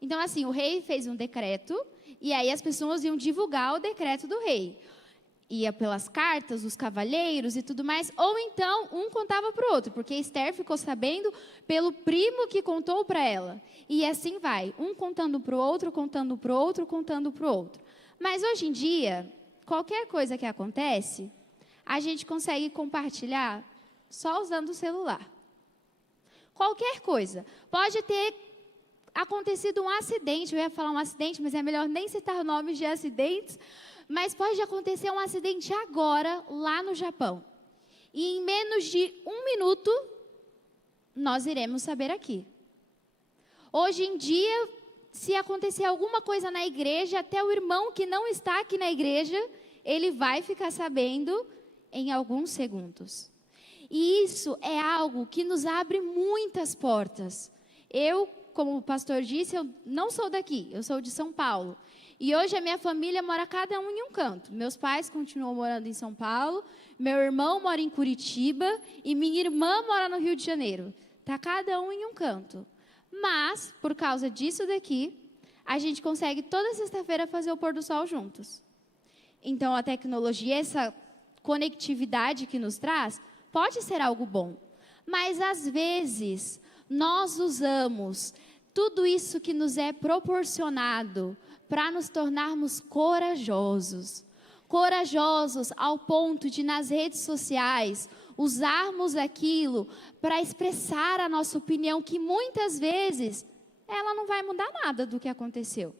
Então, assim, o rei fez um decreto, e aí as pessoas iam divulgar o decreto do rei. Ia pelas cartas, os cavalheiros e tudo mais, ou então um contava para o outro, porque Ester ficou sabendo pelo primo que contou para ela. E assim vai, um contando para o outro, contando para o outro, contando para o outro. Mas hoje em dia, qualquer coisa que acontece, a gente consegue compartilhar só usando o celular. Qualquer coisa. Pode ter acontecido um acidente, eu ia falar um acidente, mas é melhor nem citar nomes de acidentes, mas pode acontecer um acidente agora, lá no Japão. E em menos de 1 minuto, nós iremos saber aqui. Hoje em dia, se acontecer alguma coisa na igreja, até o irmão que não está aqui na igreja, ele vai ficar sabendo em alguns segundos. E isso é algo que nos abre muitas portas. Eu, como o pastor disse, eu não sou daqui, eu sou de São Paulo. E hoje a minha família mora cada um em um canto. Meus pais continuam morando em São Paulo, meu irmão mora em Curitiba e minha irmã mora no Rio de Janeiro. Está cada um em um canto. Mas, por causa disso daqui, a gente consegue toda sexta-feira fazer o pôr do sol juntos. Então, a tecnologia, essa conectividade que nos traz, pode ser algo bom, mas às vezes nós usamos tudo isso que nos é proporcionado para nos tornarmos corajosos. Corajosos ao ponto de, nas redes sociais, usarmos aquilo para expressar a nossa opinião, que muitas vezes ela não vai mudar nada do que aconteceu.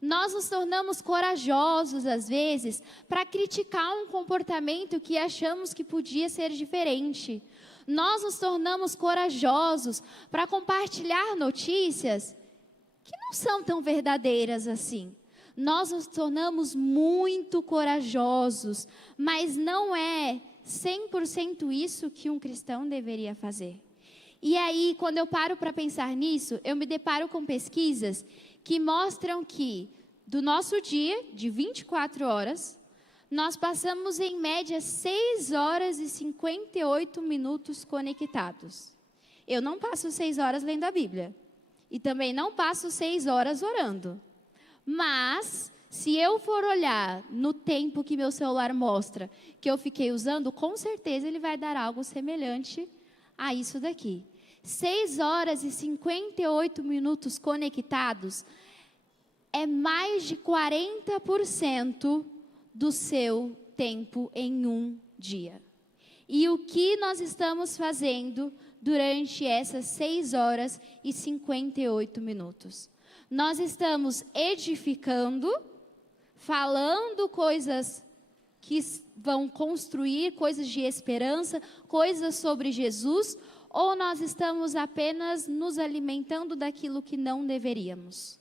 Nós nos tornamos corajosos, às vezes, para criticar um comportamento que achamos que podia ser diferente. Nós nos tornamos corajosos para compartilhar notícias que não são tão verdadeiras assim. Nós nos tornamos muito corajosos, mas não é 100% isso que um cristão deveria fazer. E aí, quando eu paro para pensar nisso, eu me deparo com pesquisas que mostram que, do nosso dia, de 24 horas, nós passamos em média 6 horas e 58 minutos conectados. Eu não passo 6 horas lendo a Bíblia. E também não passo 6 horas orando. Mas, se eu for olhar no tempo que meu celular mostra que eu fiquei usando, com certeza ele vai dar algo semelhante a isso daqui. 6 horas e 58 minutos conectados é mais de 40% do seu tempo em um dia. E o que nós estamos fazendo durante essas 6 horas e 58 minutos? Nós estamos edificando, falando coisas que vão construir, coisas de esperança, coisas sobre Jesus, ou nós estamos apenas nos alimentando daquilo que não deveríamos?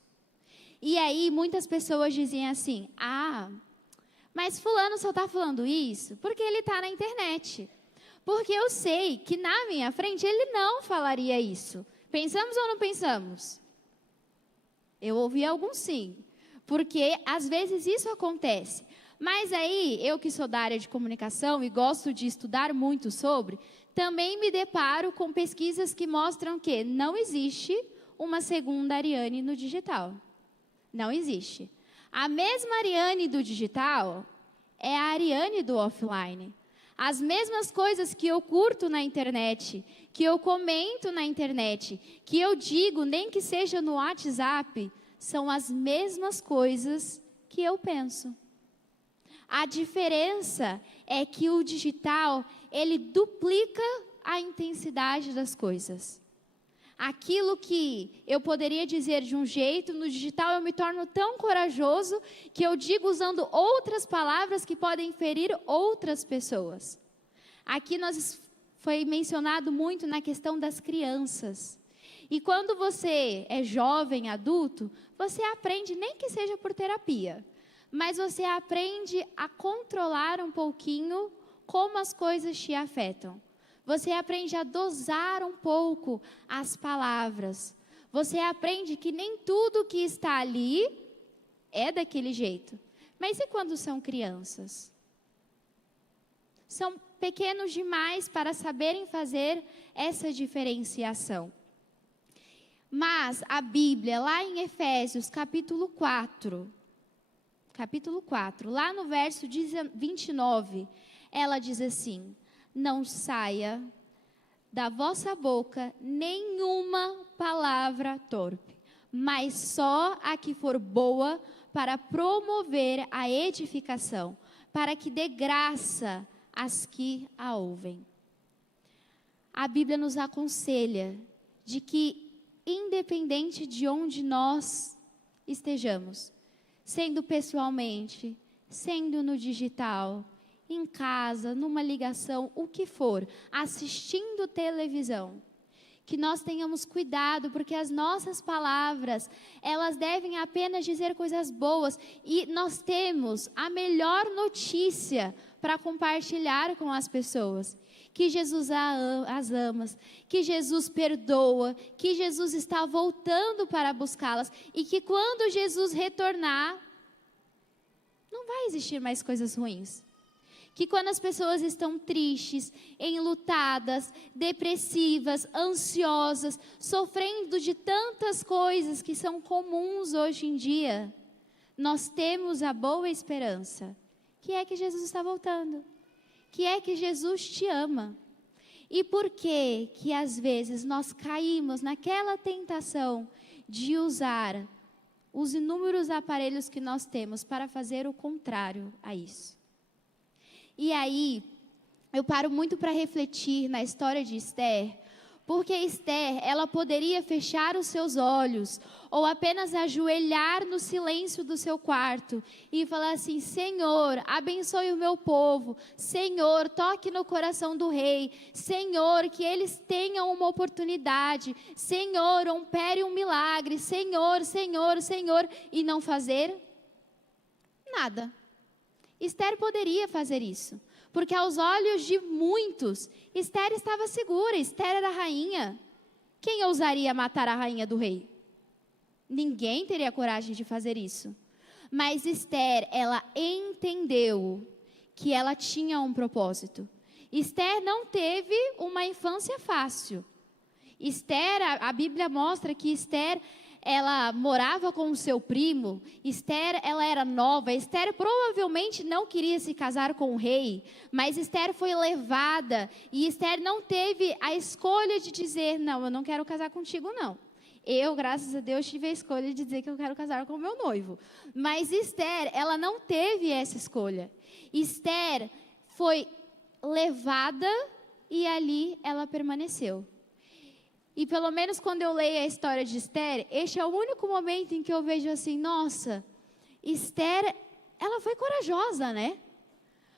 E aí muitas pessoas dizem assim: mas fulano só está falando isso porque ele está na internet. Porque eu sei que na minha frente ele não falaria isso. Pensamos ou não pensamos? Eu ouvi alguns sim. Porque às vezes isso acontece. Mas aí, eu que sou da área de comunicação e gosto de estudar muito sobre, também me deparo com pesquisas que mostram que não existe uma segunda Ariane no digital. Não existe. A mesma Ariane do digital é a Ariane do offline. As mesmas coisas que eu curto na internet, que eu comento na internet, que eu digo, nem que seja no WhatsApp, são as mesmas coisas que eu penso. A diferença é que o digital, ele duplica a intensidade das coisas. Aquilo que eu poderia dizer de um jeito, no digital eu me torno tão corajoso que eu digo usando outras palavras que podem ferir outras pessoas. Aqui foi mencionado muito na questão das crianças. E quando você é jovem, adulto, você aprende, nem que seja por terapia, mas você aprende a controlar um pouquinho como as coisas te afetam. Você aprende a dosar um pouco as palavras. Você aprende que nem tudo que está ali é daquele jeito. Mas e quando são crianças? São pequenos demais para saberem fazer essa diferenciação. Mas a Bíblia, lá em Efésios, capítulo 4, lá no verso 29, ela diz assim: não saia da vossa boca nenhuma palavra torpe, mas só a que for boa para promover a edificação, para que dê graça às que a ouvem. A Bíblia nos aconselha de que, independente de onde nós estejamos, sendo pessoalmente, sendo no digital, em casa, numa ligação, o que for, assistindo televisão, que nós tenhamos cuidado, porque as nossas palavras, elas devem apenas dizer coisas boas, e nós temos a melhor notícia para compartilhar com as pessoas: que Jesus as ama, que Jesus perdoa, que Jesus está voltando para buscá-las, e que quando Jesus retornar, não vai existir mais coisas ruins. Que quando as pessoas estão tristes, enlutadas, depressivas, ansiosas, sofrendo de tantas coisas que são comuns hoje em dia, nós temos a boa esperança, que é que Jesus está voltando, que é que Jesus te ama. E por que às vezes nós caímos naquela tentação de usar os inúmeros aparelhos que nós temos para fazer o contrário a isso? E aí, eu paro muito para refletir na história de Esther, porque Esther, ela poderia fechar os seus olhos, ou apenas ajoelhar no silêncio do seu quarto, e falar assim: Senhor, abençoe o meu povo, Senhor, toque no coração do rei, Senhor, que eles tenham uma oportunidade, Senhor, opere um milagre, Senhor, Senhor, Senhor, e não fazer nada. Esther poderia fazer isso, porque aos olhos de muitos, Esther estava segura, Esther era rainha. Quem ousaria matar a rainha do rei? Ninguém teria coragem de fazer isso. Mas Esther, ela entendeu que ela tinha um propósito. Esther não teve uma infância fácil. Esther, a Bíblia mostra que Esther, ela morava com o seu primo. Esther, ela era nova. Esther provavelmente não queria se casar com o rei, mas Esther foi levada, e Esther não teve a escolha de dizer: não, eu não quero casar contigo, não. Eu, graças a Deus, tive a escolha de dizer que eu quero casar com o meu noivo. Mas Esther, ela não teve essa escolha. Esther foi levada e ali ela permaneceu. E pelo menos quando eu leio a história de Esther, este é o único momento em que eu vejo assim, nossa, Esther, ela foi corajosa, né?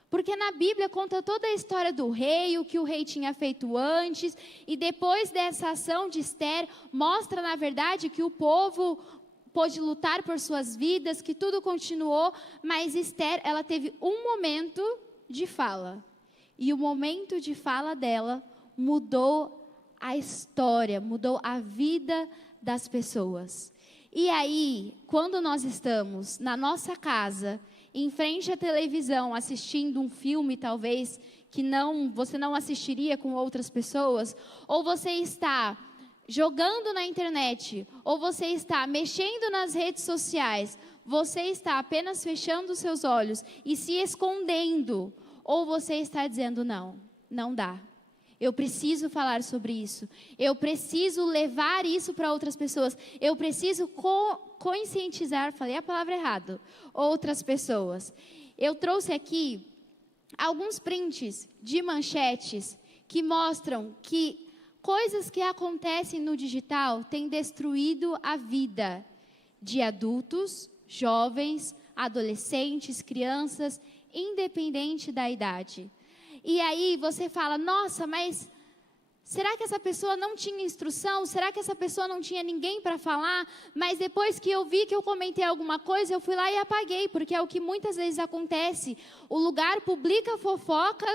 Porque na Bíblia conta toda a história do rei, o que o rei tinha feito antes, e depois dessa ação de Esther, mostra na verdade que o povo pôde lutar por suas vidas, que tudo continuou, mas Esther, ela teve um momento de fala. E o momento de fala dela mudou a história, mudou a vida das pessoas. E aí, quando nós estamos na nossa casa, em frente à televisão, assistindo um filme, talvez, que você não assistiria com outras pessoas, ou você está jogando na internet, ou você está mexendo nas redes sociais, você está apenas fechando os seus olhos e se escondendo, ou você está dizendo, não dá. Eu preciso falar sobre isso. Eu preciso levar isso para outras pessoas. Eu preciso conscientizar, falei a palavra errada, outras pessoas. Eu trouxe aqui alguns prints de manchetes que mostram que coisas que acontecem no digital têm destruído a vida de adultos, jovens, adolescentes, crianças, independente da idade. E aí você fala, nossa, mas será que essa pessoa não tinha instrução? Será que essa pessoa não tinha ninguém para falar? Mas depois que eu vi que eu comentei alguma coisa, eu fui lá e apaguei, porque é o que muitas vezes acontece. O lugar publica fofoca,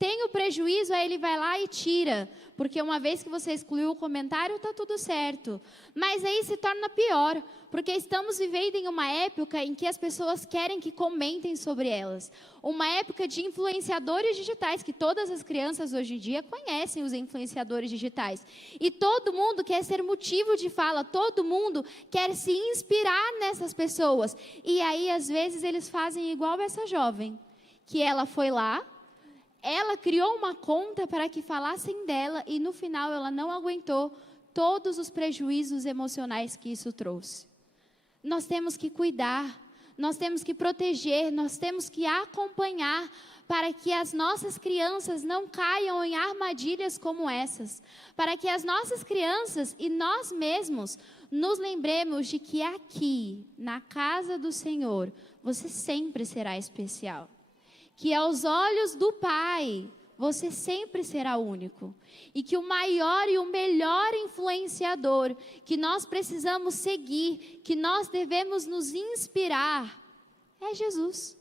tem o prejuízo, aí ele vai lá e tira. Porque uma vez que você excluiu o comentário, está tudo certo. Mas aí se torna pior, porque estamos vivendo em uma época em que as pessoas querem que comentem sobre elas. Uma época de influenciadores digitais, que todas as crianças hoje em dia conhecem os influenciadores digitais. E todo mundo quer ser motivo de fala, todo mundo quer se inspirar nessas pessoas. E aí, às vezes, eles fazem igual essa jovem, que ela foi lá, ela criou uma conta para que falassem dela e, no final, ela não aguentou todos os prejuízos emocionais que isso trouxe. Nós temos que cuidar, nós temos que proteger, nós temos que acompanhar para que as nossas crianças não caiam em armadilhas como essas. Para que as nossas crianças e nós mesmos nos lembremos de que aqui, na casa do Senhor, você sempre será especial. Que aos olhos do Pai, você sempre será único. E que o maior e o melhor influenciador que nós precisamos seguir, que nós devemos nos inspirar, é Jesus.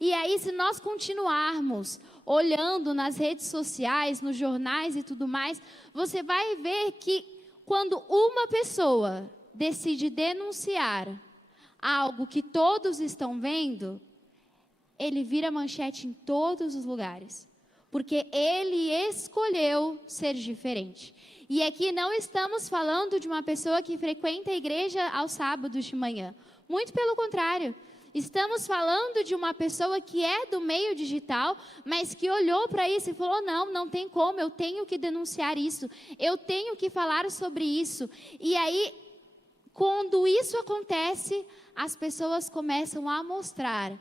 E aí, se nós continuarmos olhando nas redes sociais, nos jornais e tudo mais, você vai ver que quando uma pessoa decide denunciar algo que todos estão vendo, ele vira manchete em todos os lugares, porque ele escolheu ser diferente. E aqui não estamos falando de uma pessoa que frequenta a igreja aos sábados de manhã, muito pelo contrário. Estamos falando de uma pessoa que é do meio digital, mas que olhou para isso e falou, não tem como, eu tenho que denunciar isso, eu tenho que falar sobre isso. E aí, quando isso acontece, as pessoas começam a mostrar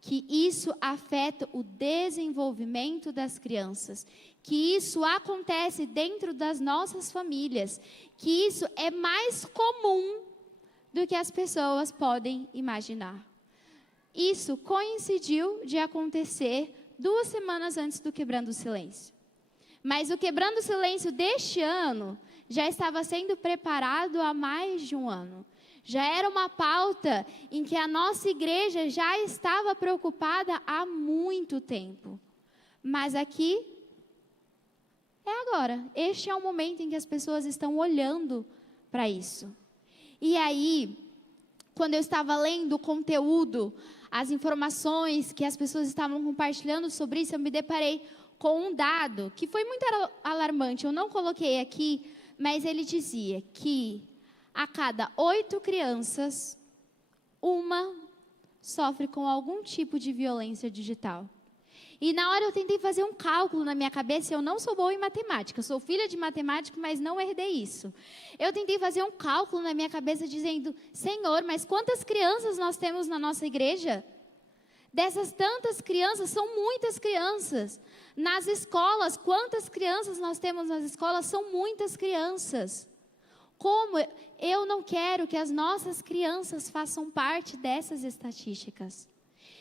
que isso afeta o desenvolvimento das crianças, que isso acontece dentro das nossas famílias, que isso é mais comum do que as pessoas podem imaginar. Isso coincidiu de acontecer 2 semanas antes do Quebrando o Silêncio. Mas o Quebrando o Silêncio deste ano já estava sendo preparado há mais de um ano. Já era uma pauta em que a nossa igreja já estava preocupada há muito tempo. Mas aqui é agora. Este é o momento em que as pessoas estão olhando para isso. E aí, quando eu estava lendo o conteúdo, as informações que as pessoas estavam compartilhando sobre isso, eu me deparei com um dado que foi muito alarmante. Eu não coloquei aqui, mas ele dizia que a cada 8 crianças, uma sofre com algum tipo de violência digital. E na hora eu tentei fazer um cálculo na minha cabeça, eu não sou boa em matemática, eu sou filha de matemático, mas não herdei isso. Eu tentei fazer um cálculo na minha cabeça dizendo, Senhor, mas quantas crianças nós temos na nossa igreja? Dessas tantas crianças, são muitas crianças. Nas escolas, quantas crianças nós temos nas escolas? São muitas crianças. Como eu não quero que as nossas crianças façam parte dessas estatísticas?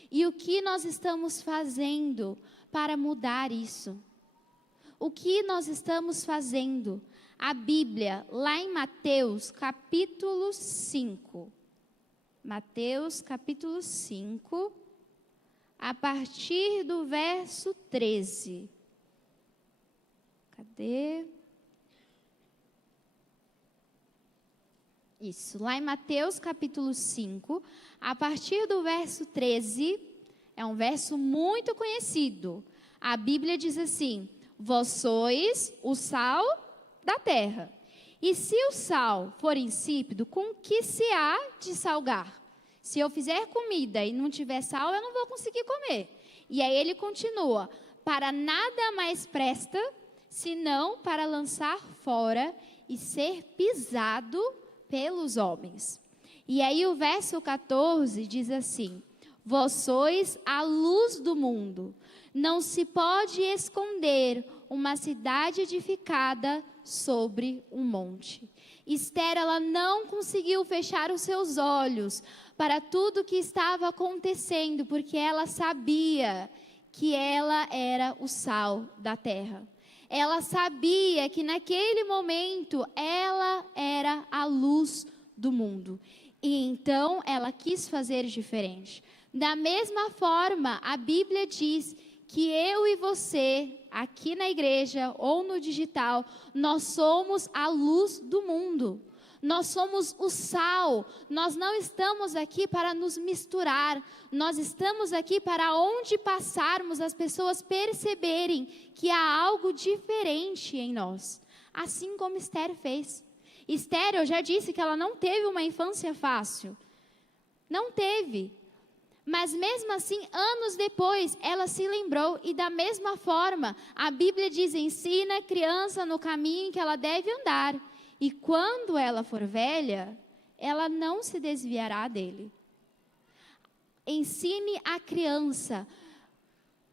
E o que nós estamos fazendo para mudar isso? O que nós estamos fazendo? A Bíblia, lá em Mateus, capítulo 5. Mateus, capítulo 5, a partir do verso 13. Cadê? Isso, lá em Mateus capítulo 5, a partir do verso 13, é um verso muito conhecido. A Bíblia diz assim, vós sois o sal da terra. E se o sal for insípido, com que se há de salgar? Se eu fizer comida e não tiver sal, eu não vou conseguir comer. E aí ele continua, para nada mais presta, senão para lançar fora e ser pisado pelos homens. E aí o verso 14 diz assim, vós sois a luz do mundo. Não se pode esconder uma cidade edificada sobre um monte. Esther, ela não conseguiu fechar os seus olhos para tudo que estava acontecendo, porque ela sabia que ela era o sal da terra. Ela sabia que naquele momento ela era a luz do mundo. E então ela quis fazer diferente. Da mesma forma, a Bíblia diz que eu e você, aqui na igreja ou no digital, nós somos a luz do mundo. Nós somos o sal. Nós não estamos aqui para nos misturar. Nós estamos aqui para onde passarmos as pessoas perceberem que há algo diferente em nós. Assim como Esther fez. Esther, eu já disse que ela não teve uma infância fácil. Não teve. Mas mesmo assim, anos depois, ela se lembrou. E da mesma forma, a Bíblia diz, ensina a criança no caminho em que ela deve andar. E quando ela for velha, ela não se desviará dele. Ensine a criança,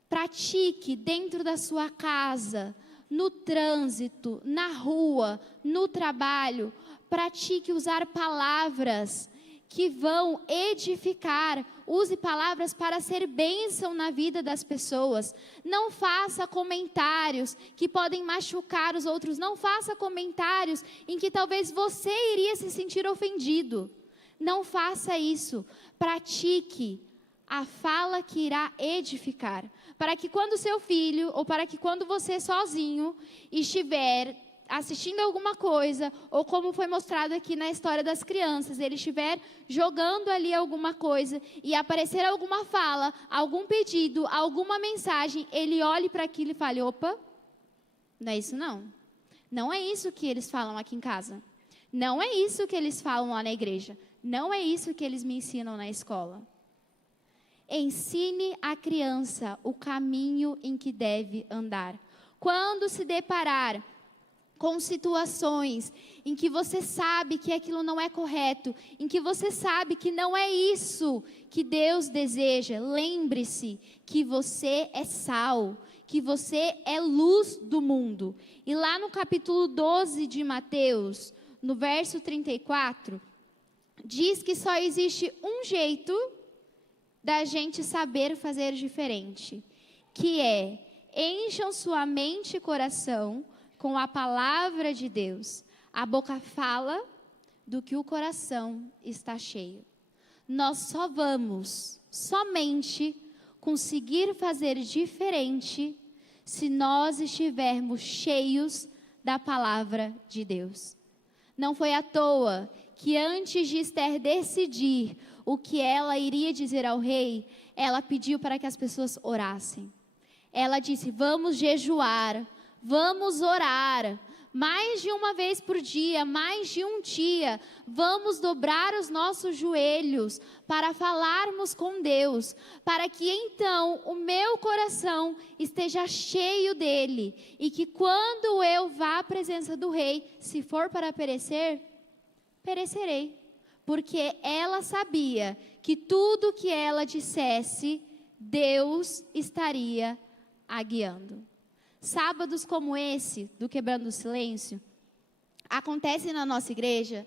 pratique dentro da sua casa, no trânsito, na rua, no trabalho, pratique usar palavras que vão edificar. Use palavras para ser bênção na vida das pessoas. Não faça comentários que podem machucar os outros. Não faça comentários em que talvez você iria se sentir ofendido. Não faça isso. Pratique a fala que irá edificar. Para que quando seu filho, ou para que quando você sozinho estiver assistindo alguma coisa, ou como foi mostrado aqui na história das crianças, ele estiver jogando ali alguma coisa e aparecer alguma fala, algum pedido, alguma mensagem, ele olhe para aquilo e fale, opa, não é isso não. Não é isso que eles falam aqui em casa. Não é isso que eles falam lá na igreja. Não é isso que eles me ensinam na escola. Ensine a criança o caminho em que deve andar. Quando se deparar com situações em que você sabe que aquilo não é correto, em que você sabe que não é isso que Deus deseja, lembre-se que você é sal, que você é luz do mundo. E lá no capítulo 12 de Mateus, no verso 34, diz que só existe um jeito da gente saber fazer diferente, que é encham sua mente e coração com a palavra de Deus. A boca fala do que o coração está cheio. Nós só vamos, somente, conseguir fazer diferente se nós estivermos cheios da palavra de Deus. Não foi à toa que antes de Esther decidir o que ela iria dizer ao rei, ela pediu para que as pessoas orassem. Ela disse, vamos jejuar, vamos orar, mais de uma vez por dia, mais de um dia, vamos dobrar os nossos joelhos para falarmos com Deus, para que então o meu coração esteja cheio dele, e que quando eu vá à presença do rei, se for para perecer, perecerei, porque ela sabia que tudo que ela dissesse, Deus estaria a guiando. Sábados como esse, do Quebrando o Silêncio, acontecem na nossa igreja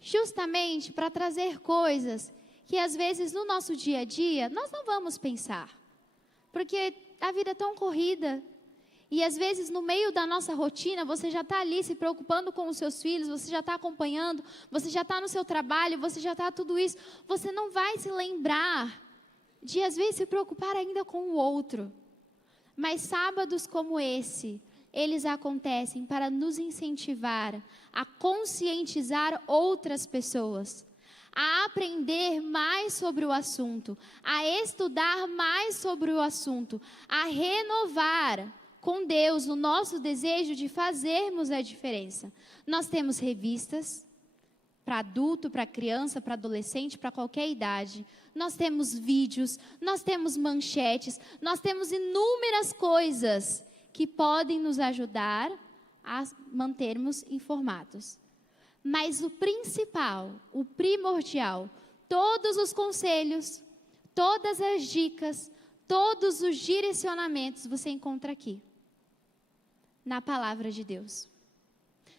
justamente para trazer coisas que às vezes no nosso dia a dia nós não vamos pensar, porque a vida é tão corrida, e às vezes no meio da nossa rotina você já está ali se preocupando com os seus filhos, você já está acompanhando, você já está no seu trabalho, você já está tudo isso, você não vai se lembrar de às vezes se preocupar ainda com o outro. Mas sábados como esse, eles acontecem para nos incentivar a conscientizar outras pessoas, a aprender mais sobre o assunto, a estudar mais sobre o assunto, a renovar com Deus o nosso desejo de fazermos a diferença. Nós temos revistas para adulto, para criança, para adolescente, para qualquer idade. Nós temos vídeos, nós temos manchetes, nós temos inúmeras coisas que podem nos ajudar a mantermos informados. Mas o principal, o primordial, todos os conselhos, todas as dicas, todos os direcionamentos você encontra aqui, na palavra de Deus.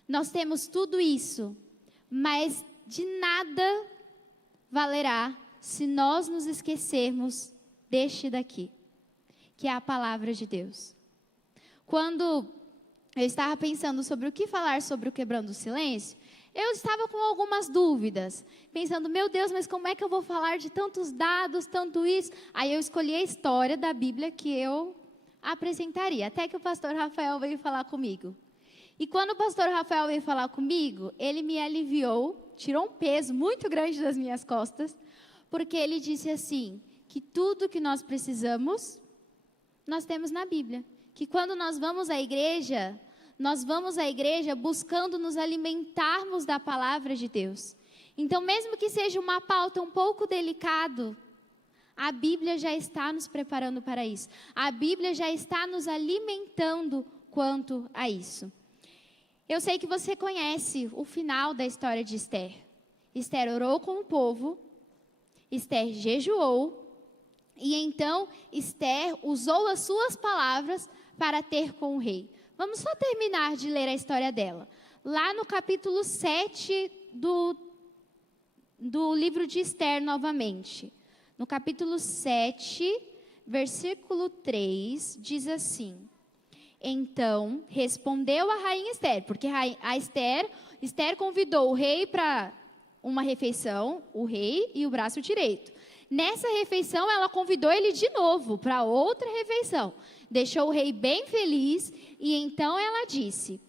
Nós temos tudo isso, mas de nada valerá se nós nos esquecermos deste daqui, que é a palavra de Deus. Quando eu estava pensando sobre o que falar sobre o Quebrando o Silêncio, eu estava com algumas dúvidas, pensando, meu Deus, mas como é que eu vou falar de tantos dados, tanto isso? Aí eu escolhi a história da Bíblia que eu apresentaria, até que o pastor Rafael veio falar comigo. E quando o pastor Rafael veio falar comigo, ele me aliviou, tirou um peso muito grande das minhas costas, porque ele disse assim, que tudo que nós precisamos, nós temos na Bíblia. Que quando nós vamos à igreja buscando nos alimentarmos da palavra de Deus. Então, mesmo que seja uma pauta um pouco delicada, a Bíblia já está nos preparando para isso. A Bíblia já está nos alimentando quanto a isso. Eu sei que você conhece o final da história de Esther. Esther orou com o povo, Esther jejuou, e então Esther usou as suas palavras para ter com o rei. Vamos só terminar de ler a história dela. Lá no capítulo 7 do livro de Esther novamente. No capítulo 7, versículo 3, diz assim: Então respondeu a rainha Esther, porque Esther convidou o rei para uma refeição, o rei e o braço direito. Nessa refeição, ela convidou ele de novo para outra refeição. Deixou o rei bem feliz e então ela disse: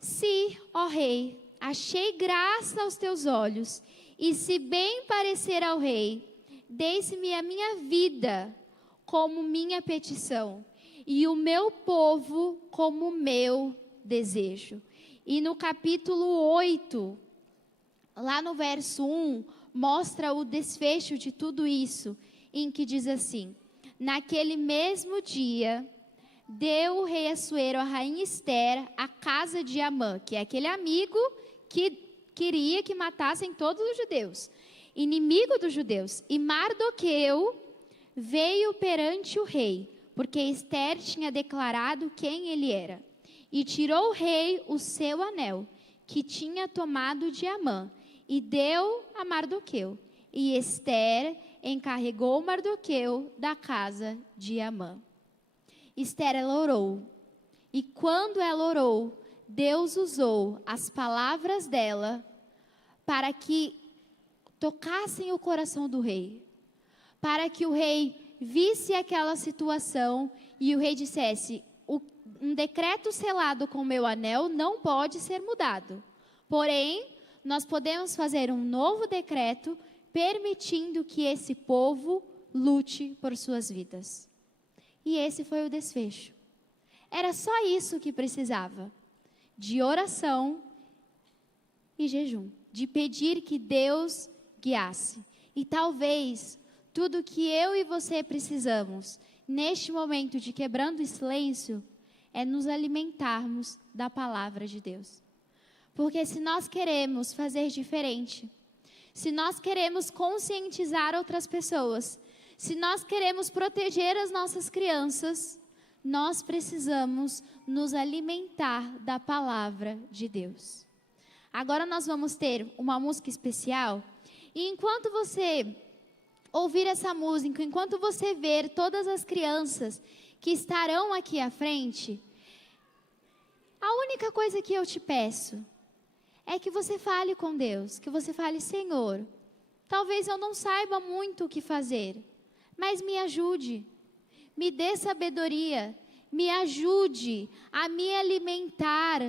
Se, ó rei, achei graça aos teus olhos, e se bem parecer ao rei, deixe-me a minha vida como minha petição, e o meu povo como meu desejo. E no capítulo 8, lá no verso 1, mostra o desfecho de tudo isso, em que diz assim: Naquele mesmo dia, deu o rei Assuero a rainha Esther a casa de Amã, que é aquele amigo que queria que matassem todos os judeus, inimigo dos judeus. E Mardoqueu veio perante o rei, porque Esther tinha declarado quem ele era. E tirou o rei o seu anel, que tinha tomado de Amã, e deu a Mardoqueu. E Esther encarregou Mardoqueu da casa de Amã. Esther, ela orou. E quando ela orou, Deus usou as palavras dela para que tocassem o coração do rei. Para que o rei visse aquela situação e o rei dissesse: um decreto selado com meu anel não pode ser mudado. Porém, nós podemos fazer um novo decreto permitindo que esse povo lute por suas vidas. E esse foi o desfecho. Era só isso que precisava. de oração e jejum, de pedir que Deus guiasse. E talvez tudo que eu e você precisamos, neste momento de quebrando o silêncio, é nos alimentarmos da palavra de Deus. Porque se nós queremos fazer diferente, se nós queremos conscientizar outras pessoas, se nós queremos proteger as nossas crianças, nós precisamos nos alimentar da palavra de Deus. Agora nós vamos ter uma música especial, e enquanto você ouvir essa música, enquanto você ver todas as crianças que estarão aqui à frente, a única coisa que eu te peço é que você fale com Deus, que você fale: Senhor, talvez eu não saiba muito o que fazer, mas me ajude, me dê sabedoria, me ajude a me alimentar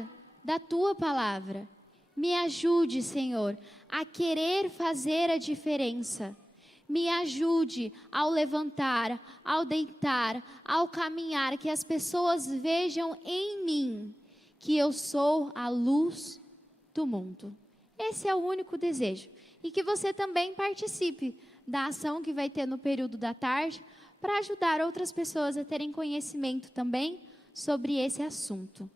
da Tua palavra. Me ajude, Senhor, a querer fazer a diferença. Me ajude ao levantar, ao deitar, ao caminhar, que as pessoas vejam em mim que eu sou a luz do mundo. Esse é o único desejo. E que você também participe da ação que vai ter no período da tarde, para ajudar outras pessoas a terem conhecimento também sobre esse assunto.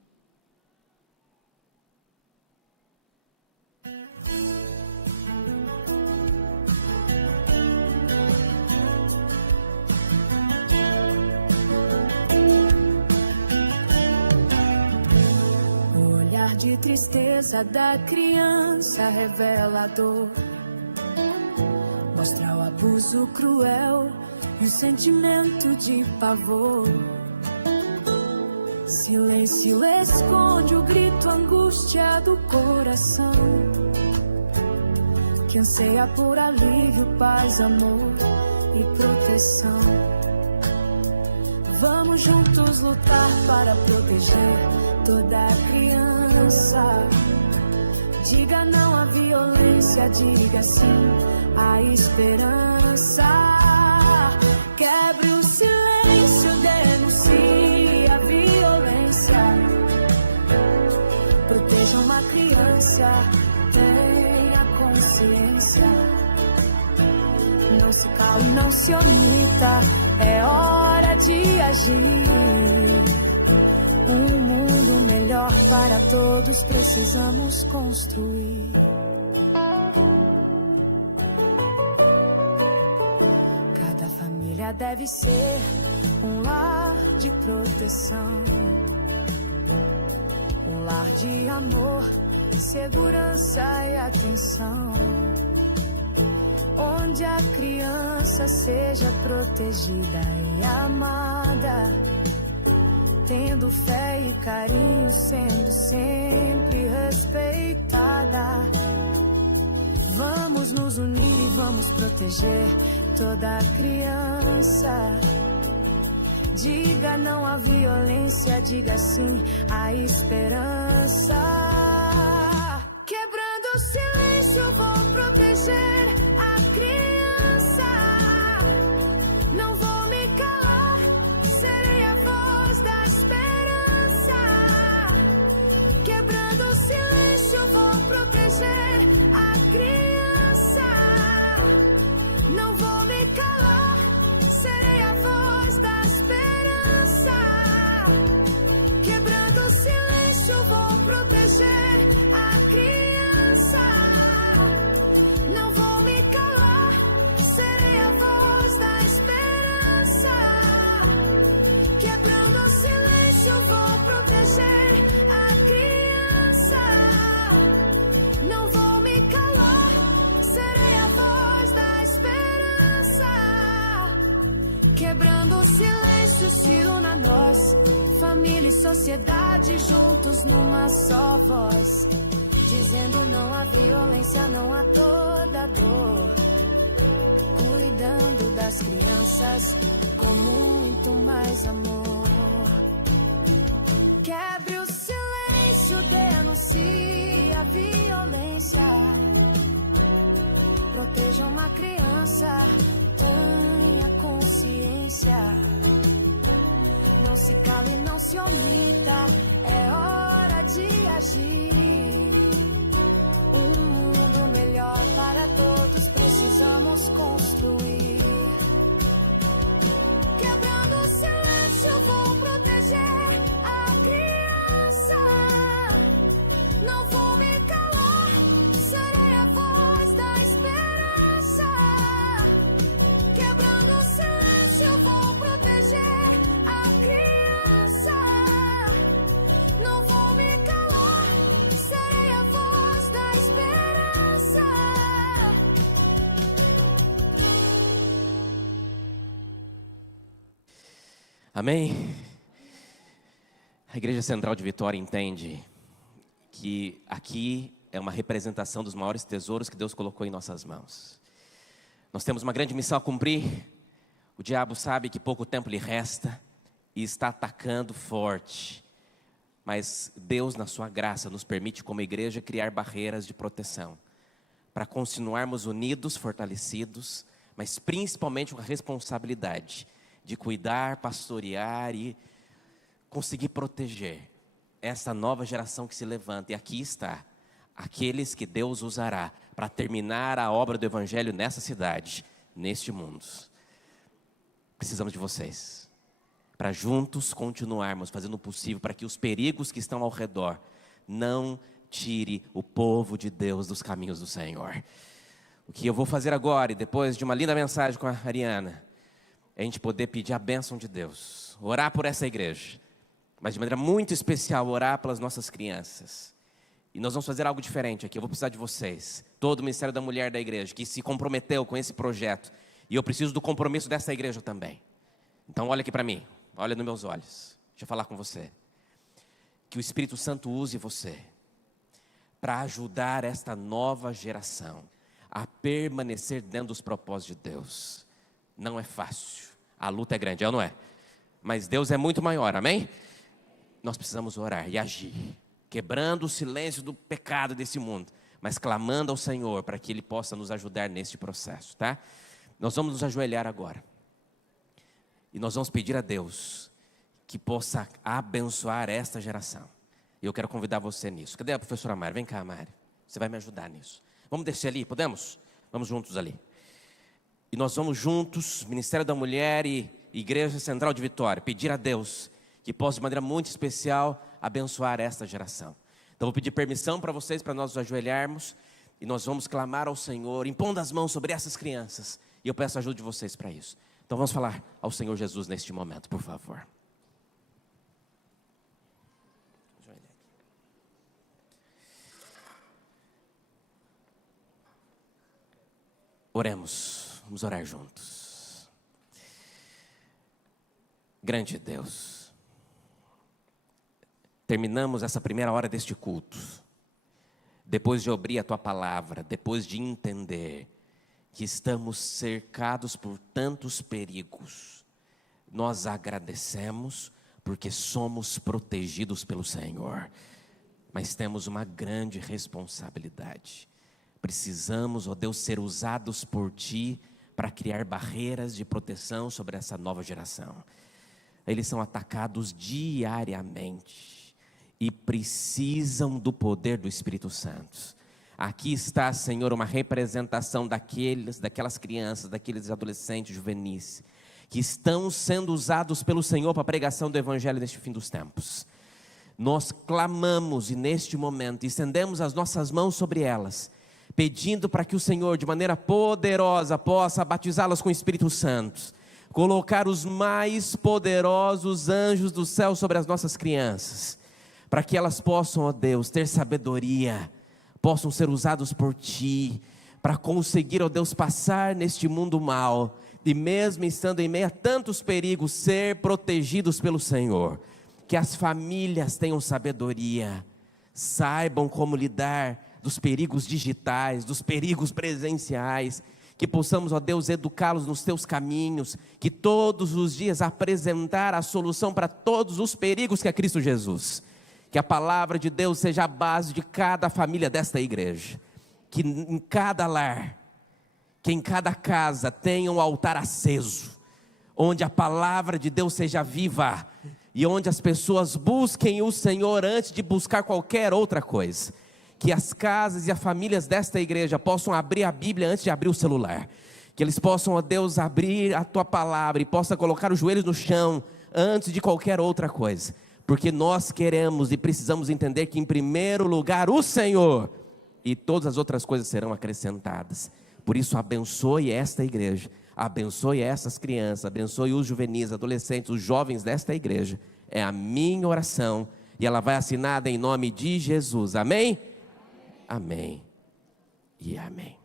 O olhar de tristeza da criança revela a dor, mostra o abuso cruel e o sentimento de pavor. Silêncio esconde o grito, a angústia do coração, que anseia por alívio, paz, amor e proteção. Vamos juntos lutar para proteger toda criança. Diga não à violência, diga sim à esperança. Quebre o silêncio, denuncie a violência. Proteja uma criança, tenha consciência. Não se cale, não se omita, é hora de agir. Um mundo melhor para todos precisamos construir. Cada família deve ser um lar de proteção, um lar de amor, segurança e atenção, onde a criança seja protegida e amada, tendo fé e carinho, sendo sempre respeitada. Vamos nos unir e vamos proteger toda criança. Diga não à violência, diga sim à esperança. Quebrando o silêncio, vou proteger a criança. Não vou me calar, serei a voz da esperança. Quebrando o silêncio, vou proteger a criança. Não vou me calar, serei a voz da esperança. Quebrando o silêncio, vou proteger a criança. Não vou me calar, serei a voz da esperança. Quebrando o silêncio, vou proteger a criança. Não vou me calar, serei a voz da esperança. Quebrando o silêncio, se una a nós, família e sociedade juntos numa só voz, dizendo não à violência, não a toda dor, cuidando das crianças com muito mais amor. Quebre o silêncio, denuncie a violência. Proteja uma criança, tenha consciência. Não se cale, não se omita, é hora de agir. Um mundo melhor para todos precisamos construir. Quebrando o silêncio, vou proteger a criança. Não vou me calar, serei a voz da esperança. Quebrando o silêncio, vou proteger a criança. Não vou me calar, serei a voz da esperança. Amém? A Igreja Central de Vitória entende que aqui é uma representação dos maiores tesouros que Deus colocou em nossas mãos. Nós temos uma grande missão a cumprir. O diabo sabe que pouco tempo lhe resta e está atacando forte. Mas Deus, na sua graça, nos permite como igreja criar barreiras de proteção para continuarmos unidos, fortalecidos, mas principalmente com a responsabilidade de cuidar, pastorear e conseguir proteger essa nova geração que se levanta. E aqui está, aqueles que Deus usará para terminar a obra do Evangelho nessa cidade, neste mundo. Precisamos de vocês, para juntos continuarmos fazendo o possível para que os perigos que estão ao redor não tire o povo de Deus dos caminhos do Senhor. O que eu vou fazer agora, e depois de uma linda mensagem com a Ariana, é a gente poder pedir a bênção de Deus, orar por essa igreja, mas de maneira muito especial orar pelas nossas crianças. E nós vamos fazer algo diferente aqui. Eu vou precisar de vocês, todo o Ministério da Mulher da igreja que se comprometeu com esse projeto, e eu preciso do compromisso dessa igreja também. Então olha aqui para mim, olha nos meus olhos, deixa eu falar com você. Que o Espírito Santo use você para ajudar esta nova geração a permanecer dentro dos propósitos de Deus. Não é fácil, a luta é grande, não é? Mas Deus é muito maior, amém? Nós precisamos orar e agir, quebrando o silêncio do pecado desse mundo, mas clamando ao Senhor para que Ele possa nos ajudar neste processo, tá? Nós vamos nos ajoelhar agora, e nós vamos pedir a Deus que possa abençoar esta geração. E eu quero convidar você nisso. Cadê a professora Mari? Vem cá, Mari, você vai me ajudar nisso. Vamos descer ali, podemos? Vamos juntos ali. E nós vamos juntos, Ministério da Mulher e Igreja Central de Vitória, pedir a Deus que possa de maneira muito especial abençoar esta geração. Então vou pedir permissão para vocês, para nós nos ajoelharmos, e nós vamos clamar ao Senhor, impondo as mãos sobre essas crianças, e eu peço a ajuda de vocês para isso. Então vamos falar ao Senhor Jesus neste momento, por favor. Oremos, vamos orar juntos. Grande Deus, terminamos essa primeira hora deste culto, depois de ouvir a Tua palavra, depois de entender que estamos cercados por tantos perigos. Nós agradecemos porque somos protegidos pelo Senhor, mas temos uma grande responsabilidade. Precisamos, ó Deus, ser usados por Ti para criar barreiras de proteção sobre essa nova geração. Eles são atacados diariamente e precisam do poder do Espírito Santo. Aqui está, Senhor, uma representação daquelas crianças, daqueles adolescentes, juvenis, que estão sendo usados pelo Senhor para a pregação do Evangelho neste fim dos tempos. Nós clamamos e neste momento estendemos as nossas mãos sobre elas, pedindo para que o Senhor, de maneira poderosa, possa batizá-las com o Espírito Santo, colocar os mais poderosos anjos do céu sobre as nossas crianças, para que elas possam, ó Deus, ter sabedoria, possam ser usados por Ti, para conseguir, ó Deus, passar neste mundo mal, e mesmo estando em meio a tantos perigos, ser protegidos pelo Senhor. Que as famílias tenham sabedoria, saibam como lidar dos perigos digitais, dos perigos presenciais, que possamos, ó Deus, educá-los nos Teus caminhos, que todos os dias apresentar a solução para todos os perigos que é Cristo Jesus. Que a palavra de Deus seja a base de cada família desta igreja, que em cada lar, que em cada casa tenha um altar aceso, onde a palavra de Deus seja viva, e onde as pessoas busquem o Senhor antes de buscar qualquer outra coisa. Que as casas e as famílias desta igreja possam abrir a Bíblia antes de abrir o celular. Que eles possam, ó Deus, abrir a Tua palavra e possam colocar os joelhos no chão antes de qualquer outra coisa. Porque nós queremos e precisamos entender que em primeiro lugar o Senhor, e todas as outras coisas serão acrescentadas. Por isso abençoe esta igreja, abençoe essas crianças, abençoe os juvenis, adolescentes, os jovens desta igreja. É a minha oração e ela vai assinada em nome de Jesus. Amém? Amém e amém.